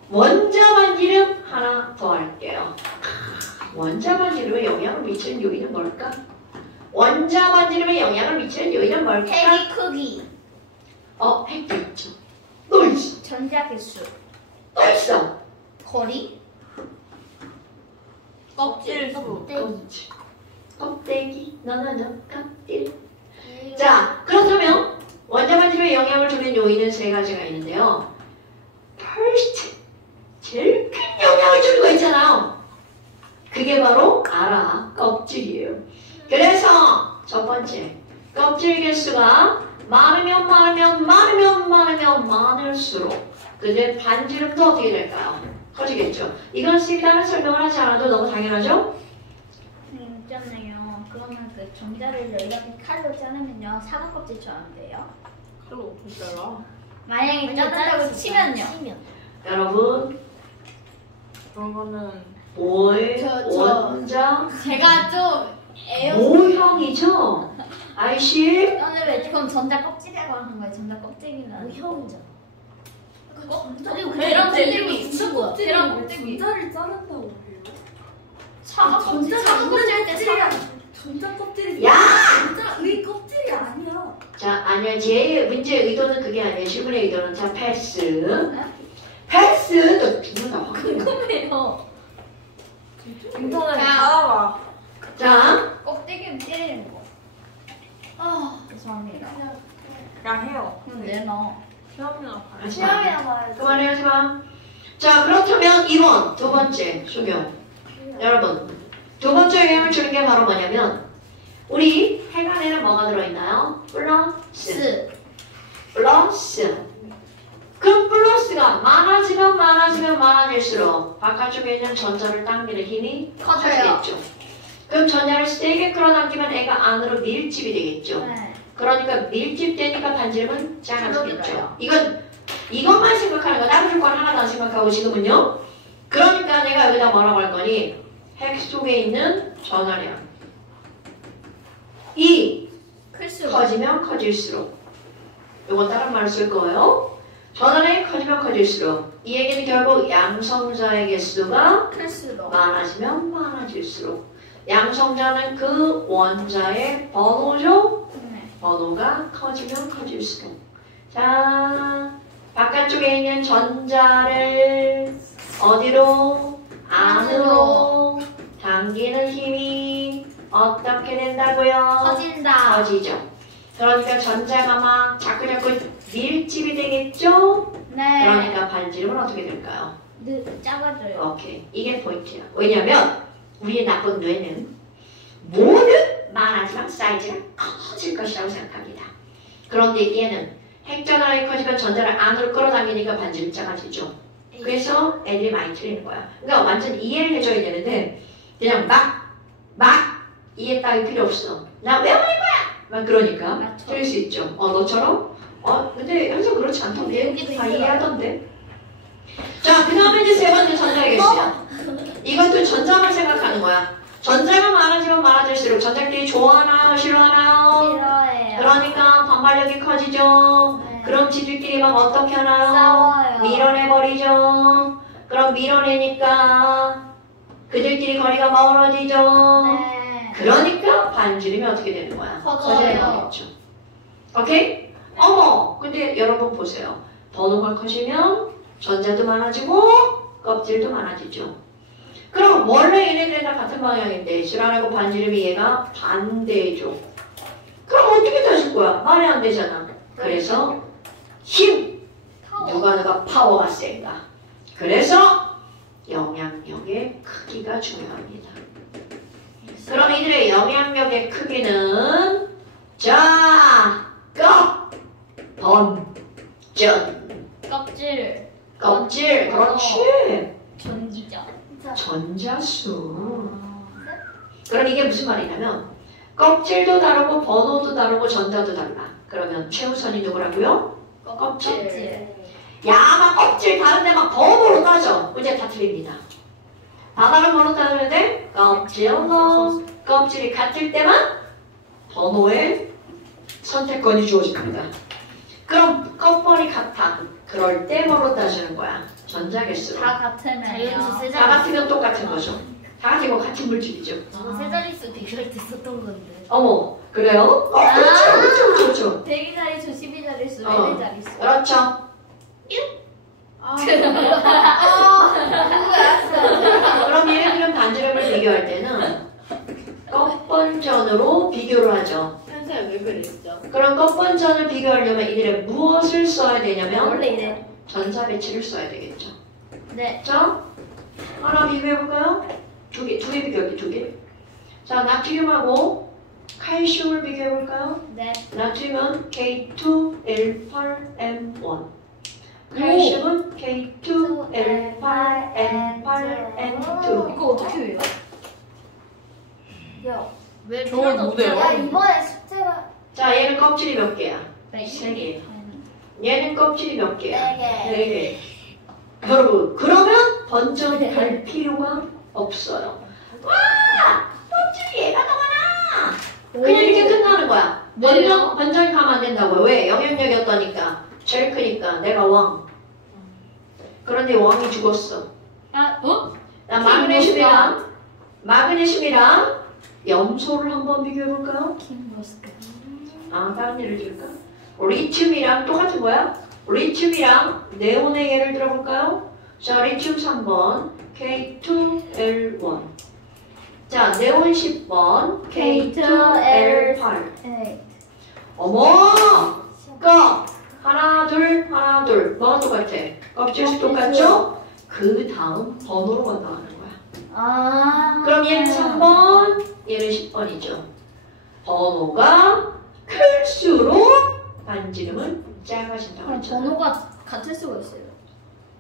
원자 반지름 하나 더 할게요. 원자 반지름에 영향을 미치는 요인은 뭘까? 원자 반지름에 영향을 미치는 요인은 뭘까? 핵이 크기. 핵도 있죠. 또 있어. 전자 개수. 또 있어. 거리. 껍질 수. 껍데기. 껍데기. 너는 껍질. 자, 그렇다면 원자 반지름에 영향을 주는 요인은 세 가지가 있는데요. first, 제일 큰 영향을 주는 거 있잖아요. 그게 바로 껍질이에요. 그래서 첫 번째, 껍질 개수가 많을수록 그제 반지름도 어떻게 될까요? 커지겠죠. 이건 쓰기다는 설명을 하지 않아도 너무 당연하죠? 있잖아요. 그러면 그 전자를 열심히 칼로 자르면요 사과 껍질처럼 돼요. 칼로 어떻게 잘라? 만약에 자른다고 치면요. 여러분, 그런 거는 원자 제가 좀 모형이죠? 아이씨? 오늘 왜 그건 전자 껍질이라고 하는 거예요? 전자 껍질이나 모형이잖아. 그리고 계란 껍질이 껍질이 있는 거. 계란 껍질이. 전자를 자른다고 해요? 사과 껍질. 사과 껍질 할때 사과. 전자 껍질이 야! 전자의 껍질이 아니야. 자, 아니야. 제 문제의 의도는 그게 아니에요. 실문의 의도는 자, 패스. 패스! 너 죽는다. 궁금해요. 인터넷 야. 따라와. 자, 껍데기를 때리는 거. 죄송합니다. 그냥 해요. 그럼 내놔. 시험이나 봐요. 하지 마. 시험이나 봐야지. 그만해야지 마. 자, 그렇다면 2번, 두 번째, 수경. 여러분, 두 번째 영향을 주는 게 바로 뭐냐면, 우리 핵 안에는 뭐가 들어있나요? 플러스. 그럼 플러스가 많아질수록 바깥쪽에 있는 전자를 당기는 힘이 커져요. 커지겠죠. 그럼 전자를 세게 끌어당기면 애가 안으로 밀집이 되겠죠. 네. 그러니까 밀집되니까 반지름은 작아지겠죠. 줄어들어요. 이것만 생각하는 거, 다른 건 하나도 안 생각하고 지금은요. 그러니까 내가 여기다 뭐라고 할 거니? 핵 속에 있는 전하량. 이 클수록. 커지면 커질수록. 이건 다른 말을 쓸 거예요. 전하량이 커지면 커질수록 이 얘기는 결국 양성자의 개수가 클수록. 많아지면 많아질수록 양성자는 그 원자의 번호죠. 네. 번호가 커지면 커질수록. 자, 바깥쪽에 있는 전자를 어디로? 안으로 당기는 힘이 어떻게 된다고요? 커진다. 커지죠. 그러니까 전자가 막 자꾸 밀집이 되겠죠? 네. 그러니까 반지름은 어떻게 될까요? 작아져요. 오케이. 이게 포인트야. 왜냐면 우리의 나쁜 뇌는 뭐든 많아지면 사이즈가 커질 것이라고 생각합니다. 그런데 얘는 핵전화에 커지면 전자를 안으로 끌어당기니까 반지름 작아지죠. 그래서 애들이 많이 틀리는 거야. 그러니까 완전 이해를 해줘야 되는데 그냥 막 이해 따위 필요 없어. 나 외워낼 거야! 막 그러니까 맞죠. 틀릴 수 있죠. 너처럼? 근데 항상 그렇지 않던데. 다 이해하던데. 자, 그 다음에 이제 세 번째 전자의 개수야. 이것도 전자만 생각하는 거야. 전자가 많아지면 많아질수록 전자끼리 좋아하나요? 싫어하나요? 싫어해요. 그러니까 반발력이 커지죠. 네. 그럼 지들끼리 막 어떻게 하나요? 싸워요. 밀어내버리죠. 그럼 밀어내니까 그들끼리 거리가 멀어지죠. 네. 그러니까 반지름이 어떻게 되는 거야? 커져요. 커져야겠죠. 오케이? 어머! 근데 여러분 보세요. 번호가 커지면 전자도 많아지고 껍질도 많아지죠. 그럼 원래 얘네들이 다 같은 방향인데 질환하고 반지름이 얘가 반대죠. 그럼 어떻게 따질 거야? 말이 안 되잖아. 그래서 힘! 누가 파워가 센가. 그래서 영향력의 크기가 중요합니다. 그럼 이들의 영향력의 크기는 자, 전, 껍질, 그렇지. 전기죠. 전자수. 그럼 이게 무슨 말이냐면 껍질도 다르고 번호도 다르고 전자도 달라. 그러면 최우선이 누구라고요? 껍질. 야, 막 껍질 다른데 막 번호로 따져. 문제 다 틀립니다. 다 다른 번호 따르는데 껍질이 같을 때만 번호의 선택권이 주어집니다. 그럼 껍질이 같아. 그럴 때 번호 따지는 거야. 전자개수로. 다 같으면요. 자연수 세 다 자리. 같으면 똑같은 거죠. 다 같은 거 같은 물질이죠. 저거 세 자릿수 비교할 때 썼던 건데. 어머, 그래요? 그렇죠. 100자릿수, 12자릿수, 어. 1자릿수. 그렇죠. 그럼 얘네들은 반지름을 비교할 때는 껍번전으로 비교를 하죠. 현사야 왜 그랬죠? 그럼 껍번전을 비교하려면 이들의 무엇을 써야 되냐면 원래 이래. 전자 배치를 써야 되겠죠. 네. 자, 하나 비교해볼까요? 두 개 비교할게, 두 개. 자, 나트륨하고 칼슘을 비교해볼까요? 네. 나트륨은 K2L8M1. 칼슘은 K2L8M8N2. 이거 어떻게 해요? 야, 왜 저걸 필요도 못해요? 없잖아. 야 이번에 숙제가 자, 얘는 껍질이 몇 개야? 네. 세 개. 얘는 껍질이 몇 개야? 4개. 네 개. 여러분, 그러면 번전할 필요가 없어요. 와! 껍질이 얘가 더 많아! 그냥 이렇게 끝나는 거야. 번전이 가면 안 된다고요. 왜? 영향력이 없다니까. 제일 크니까. 내가 왕. 그런데 왕이 죽었어. 아, 나 마그네슘이랑 염소를 한번 비교해볼까요? 킹버스크. 다른 예를 들까? 리튬이랑 똑같은 거야? 리튬이랑 네온의 예를 들어볼까요? 자, 리튬 3번 K2L1. 자, 네온 10번 K2L8. 네. 어머! 하나, 둘. 뭐가 똑같아? 껍질수 똑같죠? 그 다음 번호로 건너가는 거야. 그럼 얘는 3번, 얘는 10번이죠. 번호가 클수록 반지름은 작아진다고 그럼 했잖아. 번호가 같을 수가 있어요.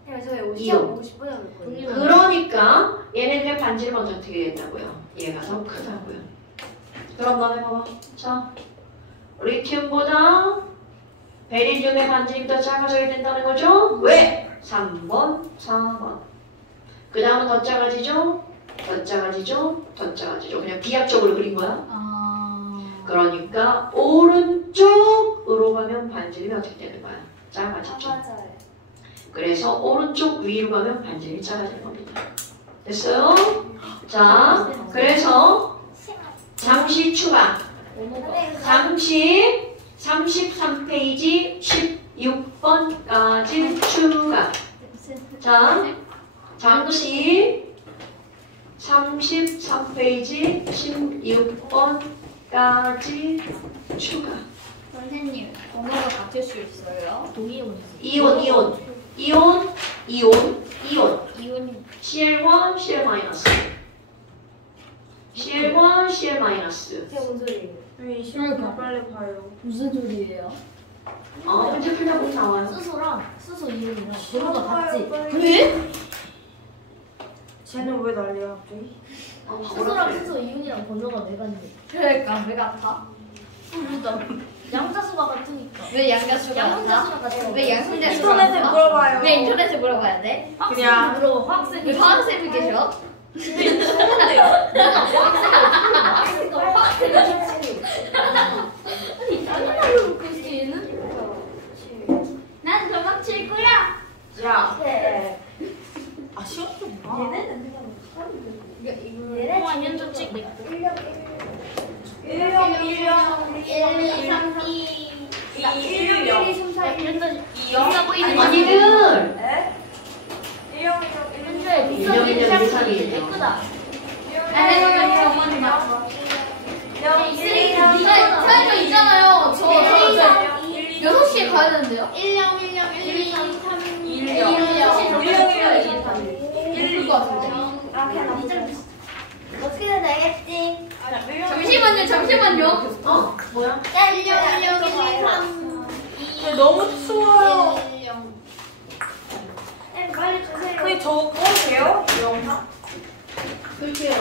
저 이요. 시험 보고 싶어요. 그랬거든요. 그러니까 얘네들의 반지름 어떻게 된다고요? 얘가 더 크다고요. 그럼 너 해봐봐. 자, 리튬보다 베릴륨의 반지름이 더 작아져야 된다는 거죠? 왜? 3번, 4번. 그 다음은 더 작아지죠? 더 작아지죠? 그냥 비약적으로 그린 거야. 그러니까 오른쪽으로 가면 반지름이 어떻게 되는 거야? 작아지죠. 맞아요. 그래서 오른쪽 위로 가면 반전이 작아지는 겁니다. 됐어요? 자, 그래서 잠시 추가. 잠시 33페이지 16번까지 추가. 자, 잠시 33페이지 16번까지 추가. 선생님, 번호가 같을 수 있어요? 이온. 이온이 CL1, CL 마이너스. CL1, CL 마이너스. 그게 무슨 소리예요? 왜 시간 빨리 봐요. 무슨 소리예요? 문제 풀다 보면 나와요. 수소랑 수소 이온이랑 번호가 같지? 왜? 쟤는 왜 난리야 갑자기? 수소랑 수소 이온이랑 번호가 왜 같니? 그러니까 왜 같아? 모르다. 양자수가 같으니까. 왜 양자수가 같아? 양자수가 같아. 왜 양성자수가 인터넷에 같아? 물어봐요. 왜 인터넷에 물어봐야 돼? 학생이 물어봐. 화학생이. 왜 화학쌤이 계셔? 내가 화학생이 아니 다른 말로 놓고 있어 얘는? 난 도망칠 거야. 야, 네. 아 시험 좀 봐. 와 연전 찍고 있고. 1, 2, 3, 2. 1, 3, 4, 1. 영사 보이는 거 언니들! 현재 일령, 일령, 일삼이 일령. 예쁘다. 어머니 맞춰. 사연 있잖아요. 저 6시에 가야 되는데요. 1령, 1령, 1, 2, 3, 2. 1일 것 같은데. 아 그냥 어떻게든 알겠지. 잠시만요. 뭐야? 1령, 1령, 1, 2, 3, 너무 추워요. 1령. 빨리 주세요. 선생님 저거 꺼도 돼요? 영상? 글쎄요.